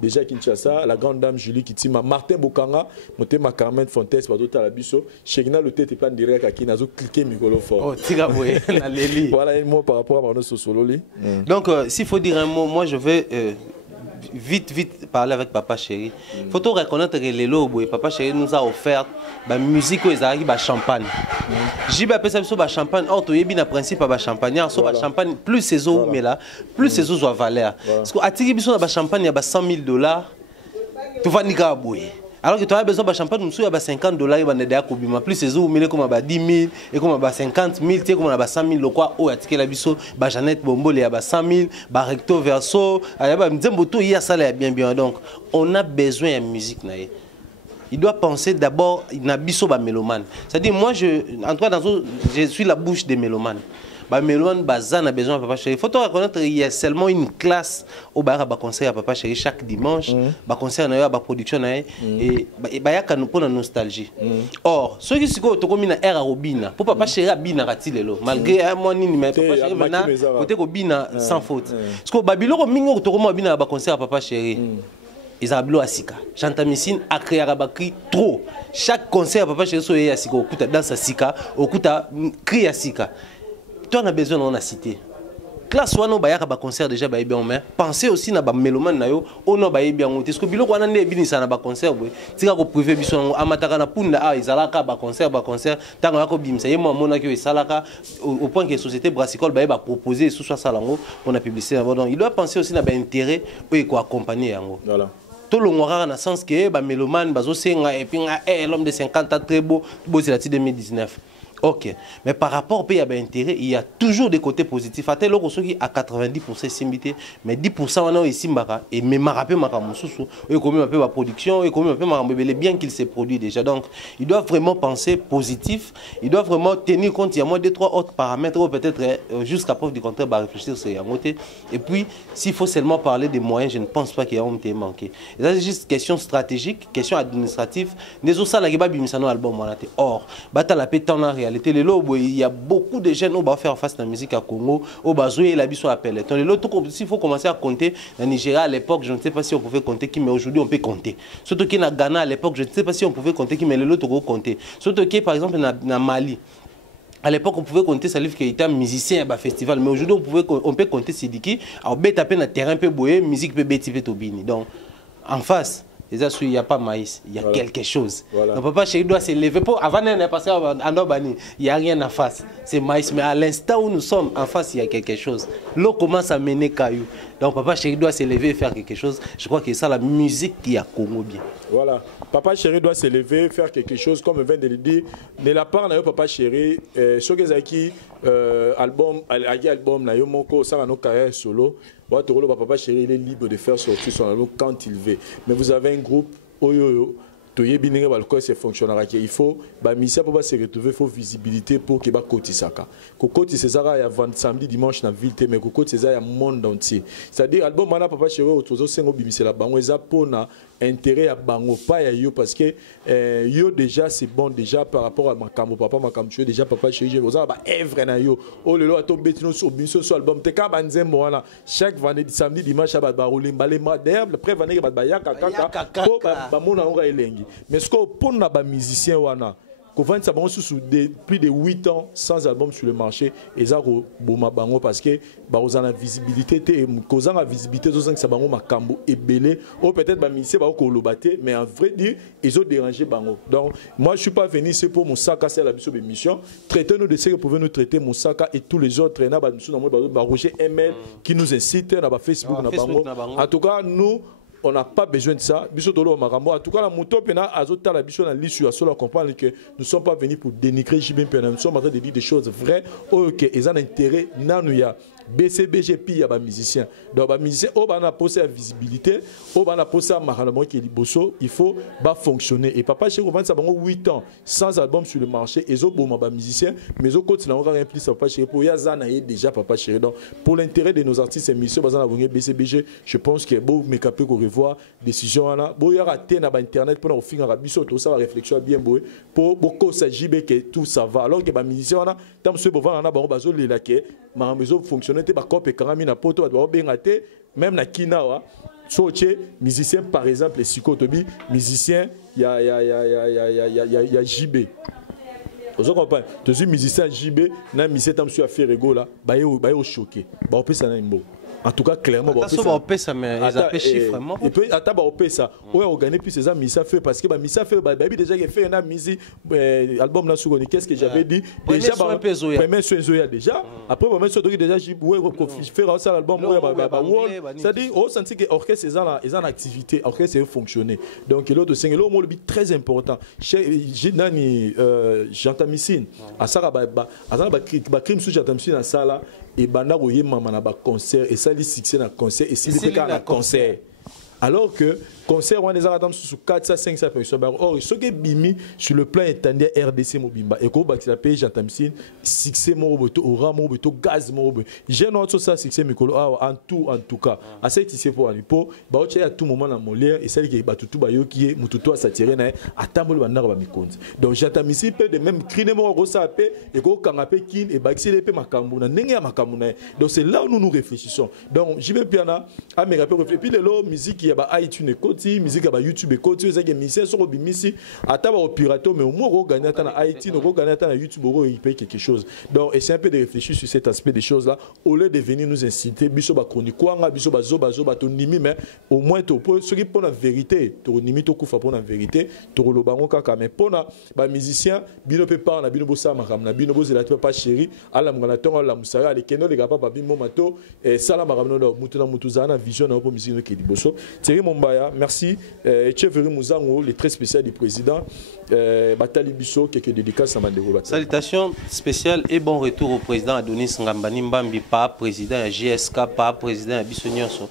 déjà Kinshasa la grande dame Julie Kitima Martin Bokanga Motema Carmen Fontes badota la biso Chegna le tête plan direct à qui nazo cliquer micro fort oh tiga boye la leli voilà un mot par rapport à Marno Sosololi donc s'il faut dire un mot moi je vais vite parler avec Papa Chéri. Il faut reconnaître que les lobes, Papa Chéri nous a offert la musique aux Arabes, la champagne. J'ai appelé ça le champagne. Or, tu as bien le principe de champagne. Sur la champagne, plus ces eaux, mais là, plus ces eaux ont valeur. Parce qu'à Tigui, sur la champagne, il y a $100 000. Tu vas niquer à bouiller. Alors que tu as besoin de champagne, il y a $50, plus ces eaux, mais comme 10 000, et comme 50 000, comme 100 000, quoi, ou à la biso, Jeannette Bombo, il y a 100 000, recto verso, il y a ça, bien. Donc, on a besoin de musique. Il doit penser d'abord, il y a biso mélomane. C'est-à-dire, moi, je suis la bouche des mélomanes. Mélomane Bazan a besoin de Papa Chéri. Il faut reconnaître qu'il y a seulement une classe au bar à concert à Papa Chéri chaque dimanche. Concert à production et il y a une nostalgie. Or, ceux qui sont mis à Air Robina, pour Papa Chéri, Bina Ratilelo. Malgré moi, mais Papa Chéri, maintenant, côté Robina sans faute. Parce que Babylon, Mingo, Toromo Bina à concert à Papa Chéri. Ils ont bleu à Sika. Chantamissine a créé Arabakri trop. Chaque concert à Papa Chéri, il y a Sika, au coup de danse à Sika, au coup de cri à Sika. Toi, on a besoin d'en citer. Classe soit non bayaka ba concert déjà ba bien mais pensez aussi na ba mélomane na yo ono ba bien ngote parce que biloko wana ne binisa na ba concert boy tika ko privé biso amataka na punda a izalaka ba concert tango yako bimisa yemo mona ki isalaka au point que la société brassicole ba proposer sous ça lango pour la publicité donc il doit penser aussi na ba intérêt ou ko accompagner yango voilà tout le monde dans le sens que ba mélomane bazo senga et puis l'homme de 50 ans très beau c'est la 2019. Ok, mais par rapport au pays à intérêt, il y a toujours des côtés positifs. À tel qui à 90% simité, mais 10% on a ici et même rappelé makamususu, et comme un peu la production, et comme un peu bien qu'il se produit déjà. Donc, il doit vraiment penser positif, il doit vraiment tenir compte. Il y a moins de 3 autres paramètres, ou peut-être jusqu'à preuve du contraire, réfléchir sur y. Et puis, s'il faut seulement parler des moyens, je ne pense pas qu'il y a un manqué. C'est juste question stratégique, question administrative. Les autres salles qui va bien album or, bataille la paix en réalité. Il y a beaucoup de jeunes qui vont faire face à la musique à Congo, qui vont jouer la biso appel. S'il faut commencer à compter, dans Nigeria à l'époque, je ne sais pas si on pouvait compter qui, mais aujourd'hui on peut compter. Surtout qu'il y a Ghana à l'époque, je ne sais pas si on pouvait compter qui, mais l'autre on peut compter. Surtout qu'il par exemple dans Mali. À l'époque, on pouvait compter Salif qui était un musicien à un festival, mais aujourd'hui on peut compter Sidiki. Alors, on taper dans le terrain, peut boyer, musique peut bêtiser Tobini. Donc, en face. Il n'y a pas maïs, il y a quelque chose. Voilà. Donc Papa Chéri doit se lever. Avant de passer à Nobani, il n'y a rien en face. C'est maïs. Mais à l'instant où nous sommes, en face, il y a quelque chose. L'eau commence à mener caillou. Donc Papa Chéri doit se lever et faire quelque chose. Je crois que c'est ça la musique qui a Congo bien. Voilà. Papa Chéri doit se lever et faire quelque chose, comme vient de le dire. De la part de Papa Chéri, ce que album, ça va nos carrières solo. Papa Chéri, il est libre de faire sortir son album quand il veut. Mais vous avez un groupe, c'est fonctionnera. Il faut, pour se retrouver, il faut visibilité pour que Koti Saka. Koti César, il y a samedi, dimanche dans la ville, mais Koti César, il y a le monde entier. C'est-à-dire, l'album Papa Chéri, pour intérêt à Bango, pas à yo, parce que yo déjà, c'est bon déjà par rapport à Makambo, papa Makambo, déjà Papa Chéri, vous avez œuvre na yo. Oh le lo ato betino sur album, te ka banzem wana. Chaque vendredi, samedi, dimanche, à Baroulim, balema d'ailleurs, après vendredi, Bayaka, Kaka, Mona Ora Elengi. Mais ce qu'on pour les musiciens, ça plus de 8 ans sans album sur le marché, et ça parce que ils ont la visibilité, ils ont la visibilité, ça est belé, ou peut-être mais en vrai dire, ils ont dérangé Bango. Donc, moi je ne suis pas venu ici pour Moussaka, c'est la mission. Traitez-nous de ce que vous pouvez nous traiter, Moussaka et tous les autres, Roger ML qui nous incite, Facebook, en tout cas, nous, on n'a pas besoin de ça. En tout cas, la moto azota la biso na l'issue à cela comprendre que nous ne sommes pas venus pour dénigrer JBM. Nous sommes en train de dire des choses vraies. Ok, ils ont intérêt. Nanouya. BCBG puis il y a des musiciens. Donc les musiciens on va poser la visibilité, on va poser la maralamo qui est liboso, il faut fonctionner. Et Papa Chéri ça 8 ans sans album sur le marché et zo bon ba musicien mais zo continue encore un plus Papa Chéri pour ya zanaye déjà Papa Chéri. Donc pour l'intérêt de nos artistes et musiciens bazana vongé BCBG, je pense que beau me capé ko revoir décision là. Bo ya raté na ba internet pour finir rabiso tout ça réflexion bien beau pour beaucoup s'agit que tout ça va alors que ba musicien là tant ce beau va na ba bazo lela ke ma maison fonctionner te ba copé karami na poto ba bengaté même na kinawa soche musicien par exemple les psychotobi musicien il y a JB. Vous comprenez? Tu es musicien JB, na musicien tam sur affaire ego là, ba yo choqué. Ba on peut ça na imbo. En tout cas, clairement, on peut ça, mais ils appellent chiffre. Et puis, à on peut ça. Ouais, on gagne plus ces amis, ça fait parce que Missa fait, déjà, il fait un musique, album là sur qu'est-ce que j'avais dit? Déjà, premier sur Zoya déjà. Après, premier sur déjà, j'ai faire ça l'album, ça dit, on sentit que l'orchestre est en activité, l'orchestre est fonctionné. Donc, l'autre single, le but très important. J'ai Nani, j'entends Missine, à ça, à crime sous j'entends Missine à ça là. Et banda roye mama na ba concert et ça li succès na concert et si le cas na concert alors que concert on les a attendus sur 400 500 personnes or ce qui bimi sur le plan intendé RDC Mobimba et ko bati la pays j'entamsine succès moboto aura moboto gaz mobo j'ai notre ça succès mikolo en tout cas à cette ici pour alipo ba oche à tout moment na molière et celle qui ba tutu ba yo qui mututo a s'attirer na atambolo banda ba mikonzi donc j'entamisi peu de même crine mo rosa pe et ko kangape kin et baxile pe makambu na ndenge ya makambu na donc c'est là où nous nous réfléchissons donc j'y vais piana à me rappeler puis le musique il y a ba iTunes musique à YouTube et côté ça que musicien sur bimisi ataba au pirato mais au moins on gagne à Haïti on gagne à YouTube il paye quelque chose donc et c'est un peu de réfléchir sur cet aspect des choses là au lieu de venir nous inciter biso ba chronique kwanga biso ba zoba to nimi mais au moins to ce qui pour la vérité to nimi to kufa pour la vérité to lo bango kaka mais pour na ba musicien bino pe par na bino bossa makam na bino bozela to pas chéri ala mngana tonga la musara les keno les gapa pa bimo mato et sala makam no mutu na mutu zana vision na po musicien qui liboso Thierry Mombaya merci Cheveri Mouzango, le très spécial du président Batali Bisso, quelques dédicaces à Mandego. Salutations spéciales et bon retour au président Adonis Ngambani Mbambi, pas président à JSK, pas président à Bissonioso,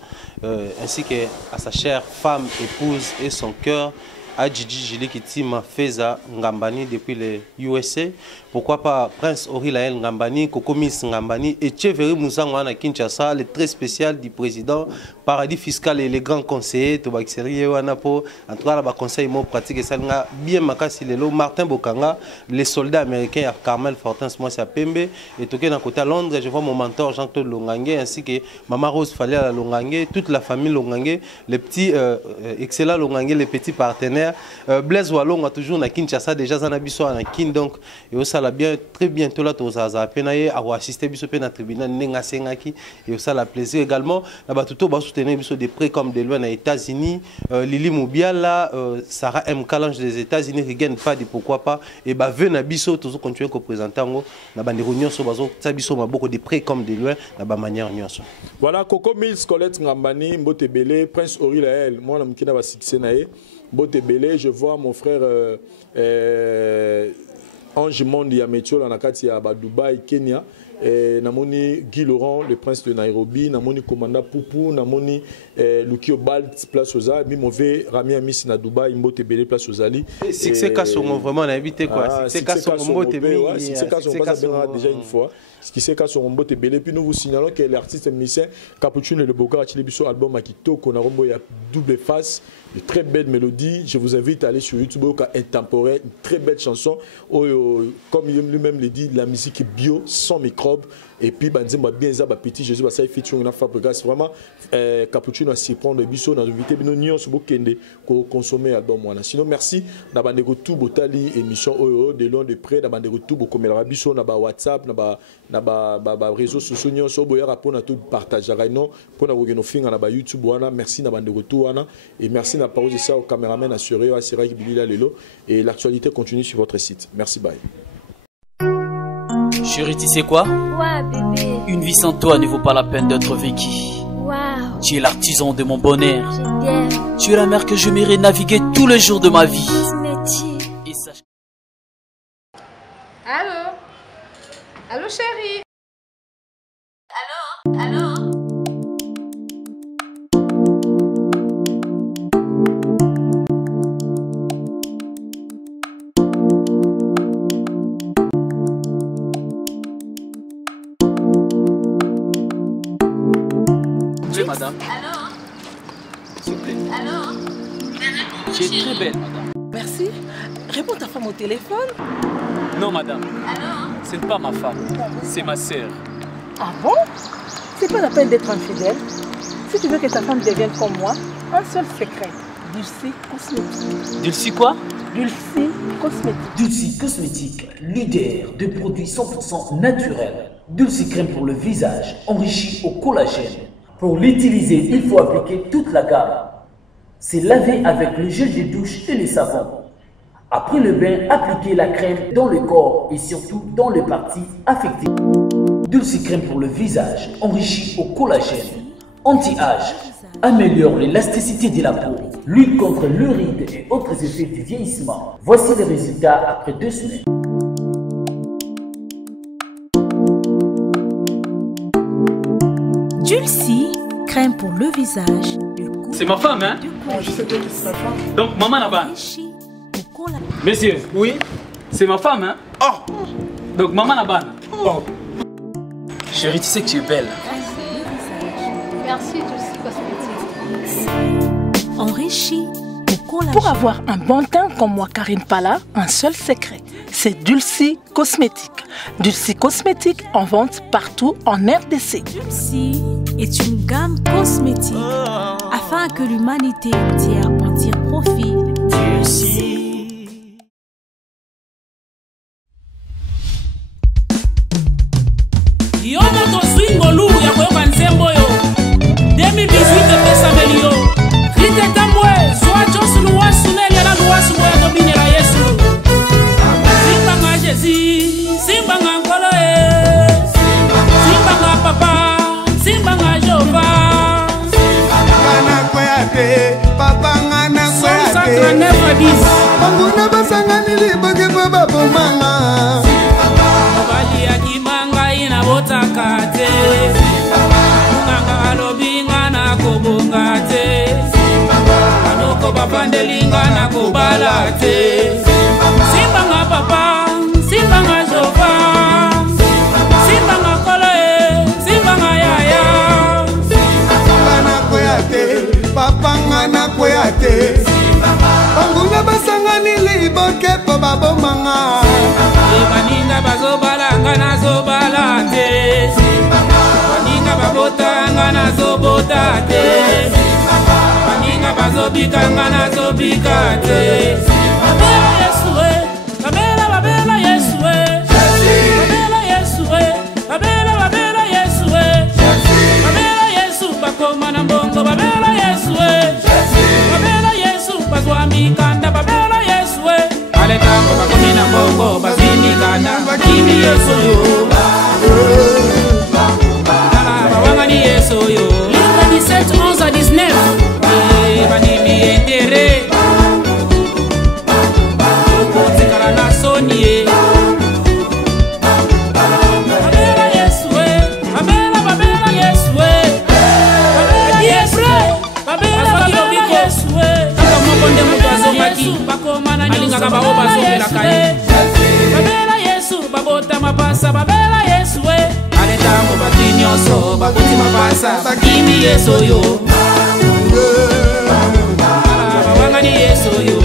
ainsi qu'à sa chère femme, épouse et son cœur, à Gigi Gili Kitima Feza Ngambani depuis les USA. Pourquoi pas Prince Orilael Ngambani, Kokomis Ngambani et Cheveri Mouzango à Kinshasa, le très spécial du président, paradis fiscal et les grands conseillers, Tobaxeri Wanapo, en tout cas, la conseil pratique et ça bien Makasi Lelo, Martin Bokanga, les soldats américains, Carmel Fortins, moi c'est à Pembe, et toqué d'un côté à Londres, je vois mon mentor Jean-Claude Longangue, ainsi que Maman Rose Fallait à Longangue, toute la famille Longangue, les petits excellents Longangue, les petits partenaires. Blaise Wallon a toujours na Kinshasa déjà Zanabiso na Kin donc et ça la bien très bientôt là tous à penaye à assister biso pe na tribunal nenga sengaki et ça la plaisir également na batuto ba soutenir biso de près comme de loin aux États-Unis Lili Moubiala Sarah M Kalange des États-Unis Regan Fadi pourquoi pas et ba vena biso toujours continuer ko présenter ngo na bande réunion so bazo ça biso ma beaucoup de près comme de loin na ba manière nyonso voilà Coco Mills Colette Ngambani Mbotebele Prince Orilael moi na mkina ba succès nae Mbotebele je vois mon frère Ange Mondi ya Metio la nakati ya Dubaï Kenya namoni Guy Laurent le prince de Nairobi namoni commandant Poupou namoni Lukio Balt place aux Alpes mi mauvais Rami Amis na Dubaï Mbotebele place aux Ali c'est cas sont vraiment on a habité quoi c'est cas sont Mbotebele c'est cas sont déjà une fois ce qui c'est qu'à son Mbotebele puis nous vous signalons que l'artiste musicien Capucine le Boka a biso album Akito qu'on a rombo il y a double face de très belles mélodies je vous invite à aller sur YouTube intemporel une très belle chanson comme lui-même le dit la musique est bio sans microbes et puis banzemba bien za ba petit Jésus ba ça featuring na Fabregas vraiment Capucine a s'y prendre biso na invité bino nyon so bokende ko consommer album wana sinon merci na bandeko tout botali émission de loin de près na bandeko tout bokomela biso na ba WhatsApp na ba réseaux sociaux nyon so boya rapona tout partager non pour na wogeno finga na ba YouTube wana merci na bandeko tout wana et merci na pause ça au caméraman assuré à Sira Bilila Lelo et l'actualité continue sur votre site merci bye. Chérie, tu sais quoi? Ouais, bébé. Une vie sans toi ne vaut pas la peine d'être vécue. Waouh. Tu es l'artisan de mon bonheur. Je t'aime. Tu es la mer que je m'irai naviguer tous les jours de ma vie. Et sache... Allô? Allô, chérie? Alors? madame. Alors? S'il vous plaît. Alors? Tu es très belle, madame. Merci. Réponds ta femme au téléphone. Non, madame. Alors? Ce n'est pas ma femme. C'est ma sœur. Ah bon? C'est pas la peine d'être infidèle. Si tu veux que ta femme devienne comme moi, un seul secret. Dulcie Cosmétique. Dulcie quoi? Dulcie Cosmétique. Dulcie Cosmétique, leader de produits 100% naturels. Dulcie crème pour le visage, enrichi au collagène. Pour l'utiliser, il faut appliquer toute la gamme. C'est laver avec le gel de douche et le savon. Après le bain, appliquez la crème dans le corps et surtout dans les parties affectées. Dulcie crème pour le visage, enrichi au collagène. Anti-âge, améliore l'élasticité de la peau, lutte contre le ride et autres effets du vieillissement. Voici les résultats après 2 semaines. Dulcie, crème pour le visage. C'est ma femme, hein? Je sais que c'est ta femme. Donc, maman là-bas. Monsieur. Oui. C'est ma femme, hein? Oh. Donc, maman là-bas. Oh. Chérie, tu sais que tu es belle. Merci, Dulcie Cosmétique. Enrichi au collagène. Pour avoir un bon teint comme moi, Karine Pala, un seul secret. C'est Dulcie Cosmétique. Dulcie Cosmétique en vente partout en RDC. Dulcie est une gamme cosmétique afin que l'humanité entière en tire profit. Dulcie. Yo moto swingo lu ya koyoka nzembo yo 2018 pesa melio Rite tambwe soa Jos luwa suneli ala luwa sumoya dominera Yesu Simba nga Jésus Simba nga nkolo Simba nga papa Simba nga Jova Simba nga kweyate Papa nga na kweyate 139 Banguna basangani liboke po babomanga Obali ya kimanga ina botakate Nganga alobinga na kobongate Anoko bapandelinga na kobalate Simba nga papa, Simba nga Jova Simba nga kole, Simba nga yaya Simba na kweyate Papa nga na kweyate Banguna basangani liboke po babomanga Baninga bazobalanga na zobalate Baninga babotanga na zobotate Baninga bazobikanga na zobikate Babela Yesu babela Yesu Babela Yesu babela Yesu Babela Yesu bakoma na mbongo babela Yesu Babela Yesu bazwami kanda babela Yesu Ale tango bakomi na mbongo bazini kanda bakimi Yesu yo Bawanga ni Yesu yo Luc 17, 11 à 19 Banimi entere Okotikala na soni Babela Yesu Babela Yesu Babela Yesu Babela Yesu Kaka mokonde mutu azongaki alingaka bao bazongelaka ye Babela Yesu babota mapasa Babela Yesu ale ntango baki nyonso baboti mapasa bakimi Yesu yo bawangani Yesu yo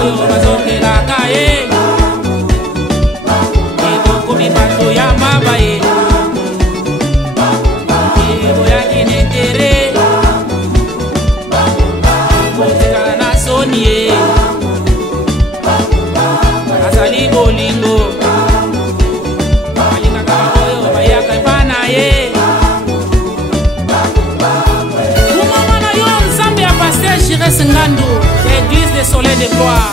oyo bazongelaka ye ekokomi bato ya maba ye eboyaki netere kotekala na soni ye azali bolingo alingaka oyo bayaka epa na ye kumama na yo nzambe ya paster Jires Ngandu église des soleils de gloire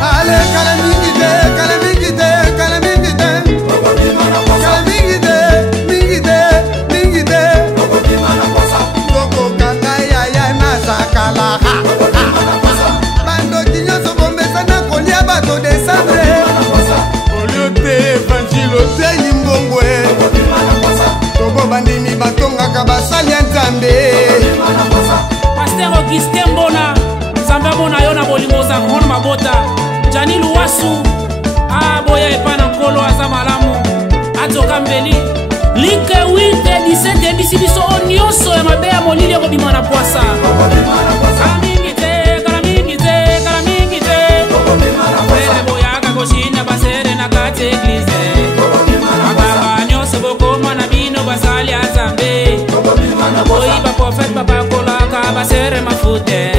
Ale kala mingi te kala mingi te kala mingi te kala mingi te mingi te mingi te Koko kanga yaya na sakala Bando kinyoso bombesa na kolia bato descendre Olio te evangile te yimbongwe Tobo bandimi batongaka basali ya nzambe paster Augustin Mbona nzambe abona yo na bolingo za grande mabota Jani Luwasu aboya epa na nkolo aza malamu atoka mbe like 8 17 bisi biso onyoso ya mabe ya molili ekobima na poasa kala mingi te kala mingi te kala mingi te frere boyaka koshina basere na kati eglize bakaba nyonso bokoma na bino basali ya Nzambe boyiba profete babakolaka basere mafute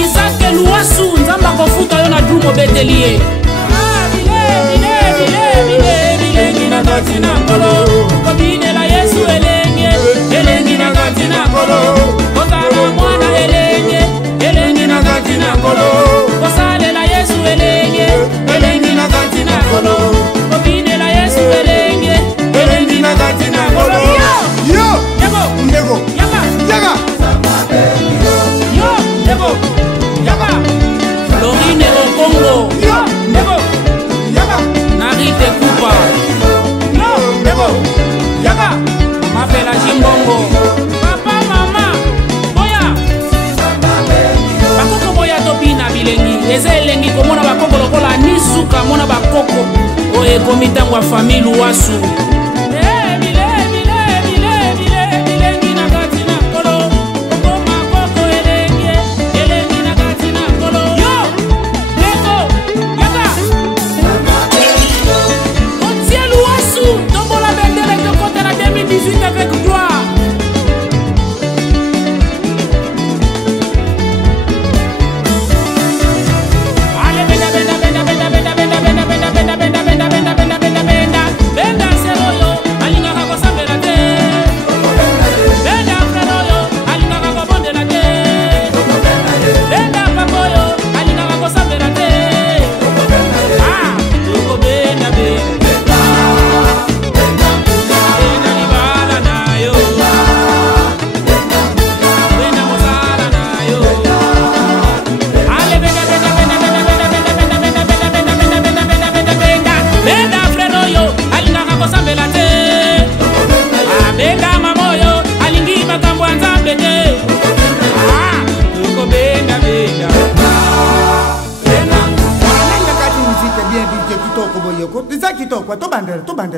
Isaac Luasu Nzamba kofuta yo na drumo betelie Elengi na kati na kolo Kobine la Yesu elengi na kati na kolo Kotala mwana elengi na kati na kolo Kosale la Yesu elengi na kati na kolo Kobine la Yesu elengi na kati na kolo Yo! Ndego! Yaga! Yo! Ndego! Yaga! Lorine au Congo! Yo! Ndego! Yaga! Narite Kupa! Yo! Ndego! Yaga! Mapela Jimbongo! Papa, mama! Boya! Bakoko boya topina bilengi! Eze elengi komona bakoko lokola nisuka mona bakoko! Oye komitangwa famille Luasu! Avec gloire. Allez, benda seroyo, alinga kako sambela te. Benda freroyo, alinga kako bondela te. Benda papoyo, alinga kako sambela te. Ah, tuko benda benda.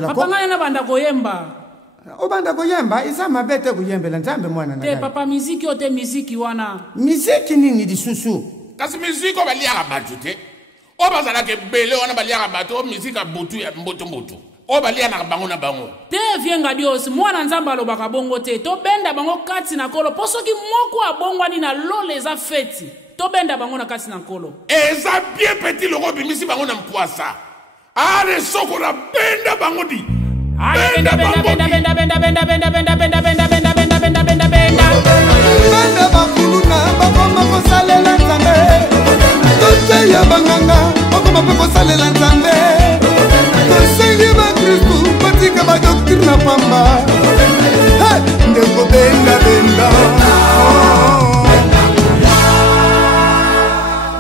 Papa ngana na banda koyemba. Obanda koyemba isa mabete kuyembela Nzambe mwana na. Te papa muziki ote muziki wana. Muziki nini disusu? Kasi muziki obaliaka batu te. Obazala ke bele wana baliaka batu muziki butu ya mboto. Obalia na bango na bango. Te vienga Dios mwana Nzamba alobaka bongo te. To benda bango kati na kolo. Poso ki moko abongwani na lole za feti. To benda bango na kati na kolo. Eza bien petit loko bimisi bango na mpoasa. Ale soko na benda bango di. Benda bakuluna bakoma kosalela Nzambe. Tote ya banganga bakoma kosalela Nzambe. Tosengi ba Kristu batika ba doctrine na pamba. Ndeko benda.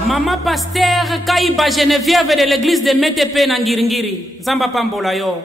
Mama Pasteur Kaiba Geneviève de l'église de Metepe na Ngiringiri. Nzamba pambola yo.